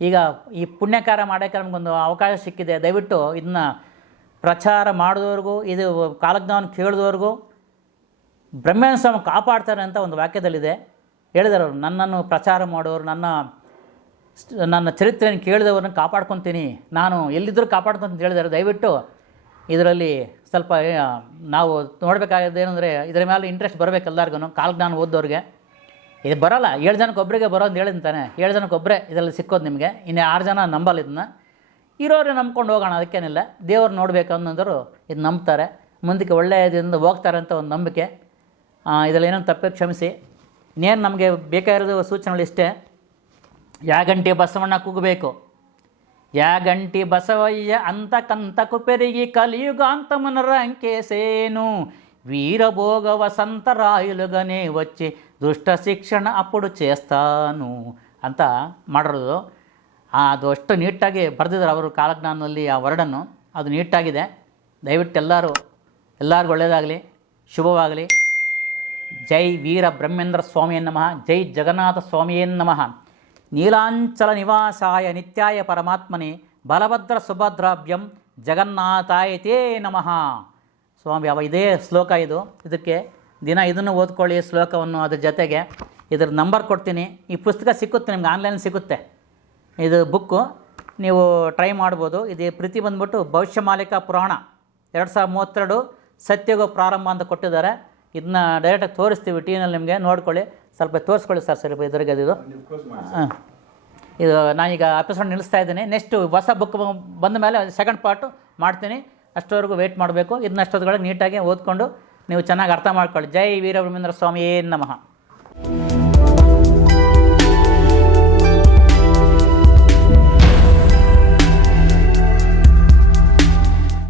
ಈಗ ಈ ಪುಣ್ಯಕಾರ ಮಾಡೋಕ್ಕೆ ನಮಗೊಂದು ಅವಕಾಶ ಸಿಕ್ಕಿದೆ. ದಯವಿಟ್ಟು ಇದನ್ನ ಪ್ರಚಾರ ಮಾಡಿದವ್ರಿಗೂ ಇದು ಕಾಲಜ್ಞಾನ ಕೇಳಿದವ್ರಿಗೂ ಬ್ರಹ್ಮೇಂದ್ರ ಸ್ವಾಮಿ ಕಾಪಾಡ್ತಾರೆ ಅಂತ ಒಂದು ವಾಕ್ಯದಲ್ಲಿದೆ. ಹೇಳಿದರು ಅವರು, ನನ್ನನ್ನು ಪ್ರಚಾರ ಮಾಡೋರು, ನನ್ನ ನನ್ನ ಚರಿತ್ರೆಯನ್ನು ಕೇಳಿದವ್ರನ್ನ ಕಾಪಾಡ್ಕೊತೀನಿ. ನಾನು ಎಲ್ಲಿದ್ದರೂ ಕಾಪಾಡ್ಕೊಂತ ಅಂತ ಹೇಳಿದ್ದಾರೆ ದಯವಿಟ್ಟು ಇದರಲ್ಲಿ ಸ್ವಲ್ಪ ನಾವು ನೋಡಬೇಕಾಗಿದ್ದು ಏನಂದರೆ, ಇದರ ಮೇಲೆ ಇಂಟ್ರೆಸ್ಟ್ ಬರಬೇಕು ಎಲ್ಲರಿಗೂ ಕಾಲಜ್ಞಾನ ಓದೋರಿಗೆ ಇದು ಬರೋಲ್ಲ, ಏಳು ಜನಕ್ಕೆ ಒಬ್ಬರಿಗೆ ಬರೋ ಅಂತ ಹೇಳಿದ್ನ ತಾನೆ. ಏಳು ಜನಕ್ಕೆ ಒಬ್ಬರೇ ಇದರಲ್ಲಿ ಸಿಕ್ಕೋದು ನಿಮಗೆ, ಇನ್ನು ಆರು ಜನ ನಂಬಲ್ಲ ಇದನ್ನ ಇರೋರು ನಂಬ್ಕೊಂಡು ಹೋಗೋಣ, ಅದಕ್ಕೇನಿಲ್ಲ. ದೇವ್ರು ನೋಡಬೇಕು ಅನ್ನೋದ್ರು ಇದು ನಂಬ್ತಾರೆ. ಮುಂದಕ್ಕೆ ಒಳ್ಳೆಯದಿಂದ ಹೋಗ್ತಾರೆ ಅಂತ ಒಂದು ನಂಬಿಕೆ. ಇದರಲ್ಲಿ ಏನೇನು ತಪ್ಪೇ ಕ್ಷಮಿಸಿ. ಇನ್ನೇನು ನಮಗೆ ಬೇಕಾಗಿರೋದು ಸೂಚನೆಗಳು ಇಷ್ಟೇ. ಯಾಗಂಟಿ ಬಸವಣ್ಣ ಕೂಗಬೇಕು. ಯಾಗಂಟಿ ಬಸವಯ್ಯ ಅಂತ ಅಂತಕಂತ ಕುಪೆರಿಗಿ ವೀರಭೋಗ ವಸಂತ ರಾಯುಲುಗನೇ ವಚ್ಚಿ ದುಷ್ಟ ಶಿಕ್ಷಣ ಅಪ್ಪುಡು ಚೇಸ್ತಾನು. ಅಂತ ಮಾಡಿರೋದು. ಅದು ಅಷ್ಟು ನೀಟಾಗಿ ಬರೆದಿದ್ದಾರೆ ಅವರು ಕಾಲಜ್ಞಾನದಲ್ಲಿ ಆ ವರ್ಡನ್ನು. ಅದು ನೀಟಾಗಿದೆ. ದಯವಿಟ್ಟು ಎಲ್ಲರೂ, ಎಲ್ಲರಿಗೂ ಒಳ್ಳೆಯದಾಗಲಿ, ಶುಭವಾಗಲಿ. ಜೈ ವೀರ ಬ್ರಹ್ಮೇಂದ್ರ ಸ್ವಾಮಿಯೇ ನಮಃ. ಜೈ ಜಗನ್ನಾಥ ಸ್ವಾಮಿಯೇ ನಮಃ. ನೀಲಾಂಚಲ ನಿವಾಸಾಯ ನಿತ್ಯಾಯ ಪರಮಾತ್ಮನೆ ಬಲಭದ್ರ ಸುಭದ್ರಾಭ್ಯಂ ಜಗನ್ನಾಥಾಯತೇ ನಮಃ. ಸ್ವಾಮಿ, ಅವ ಇದೇ ಶ್ಲೋಕ ಇದು. ಇದಕ್ಕೆ ದಿನ ಇದನ್ನು ಓದ್ಕೊಳ್ಳಿ, ಶ್ಲೋಕವನ್ನು ಅದ್ರ ಜೊತೆಗೆ ಇದ್ರ ನಂಬರ್ ಕೊಡ್ತೀನಿ. ಈ ಪುಸ್ತಕ ಸಿಕ್ಕುತ್ತೆ, ನಿಮ್ಗೆ ಆನ್ಲೈನ್ ಸಿಗುತ್ತೆ ಇದು ಬುಕ್ಕು, ನೀವು ಟ್ರೈ ಮಾಡ್ಬೋದು. ಇದು ಪ್ರೀತಿ ಬಂದ್ಬಿಟ್ಟು ಭವಿಷ್ಯ ಮಾಲಿಕ ಪುರಾಣ ಎರಡು ಸಾವಿರದ ಮೂವತ್ತೆರಡು ಸತ್ಯಗೋ ಪ್ರಾರಂಭ ಅಂತ ಕೊಟ್ಟಿದ್ದಾರೆ. ಇದನ್ನ ಡೈರೆಕ್ಟಾಗಿ ತೋರಿಸ್ತೀವಿ ಟಿ ವಿನಲ್ಲಿ ನಿಮಗೆ, ನೋಡ್ಕೊಳ್ಳಿ. ಸ್ವಲ್ಪ ತೋರಿಸ್ಕೊಳ್ಳಿ ಸರ್ ಸ್ವಲ್ಪ ಇದ್ರಿಗೆ ಇದು ಹಾಂ. ಇದು ನಾನೀಗ ಎಪಿಸೋಡ್ ನಿಲ್ಲಿಸ್ತಾ ಇದ್ದೀನಿ. ನೆಕ್ಸ್ಟ್ ಹೊಸ ಬುಕ್ ಬಂದ ಮೇಲೆ ಸೆಕೆಂಡ್ ಪಾರ್ಟು ಮಾಡ್ತೀನಿ. ಅಷ್ಟವರೆಗೂ ವೆಯ್ಟ್ ಮಾಡಬೇಕು. ಇದನ್ನ ಅಷ್ಟೊತ್ತೊಳಗೆ ನೀಟಾಗಿ ಓದ್ಕೊಂಡು ನೀವು ಚೆನ್ನಾಗಿ ಅರ್ಥ ಮಾಡ್ಕೊಳ್ಳಿ. ಜೈ ವೀರಬ್ರಹ್ಮೇಂದ್ರ ಸ್ವಾಮಿ ನಮಃ.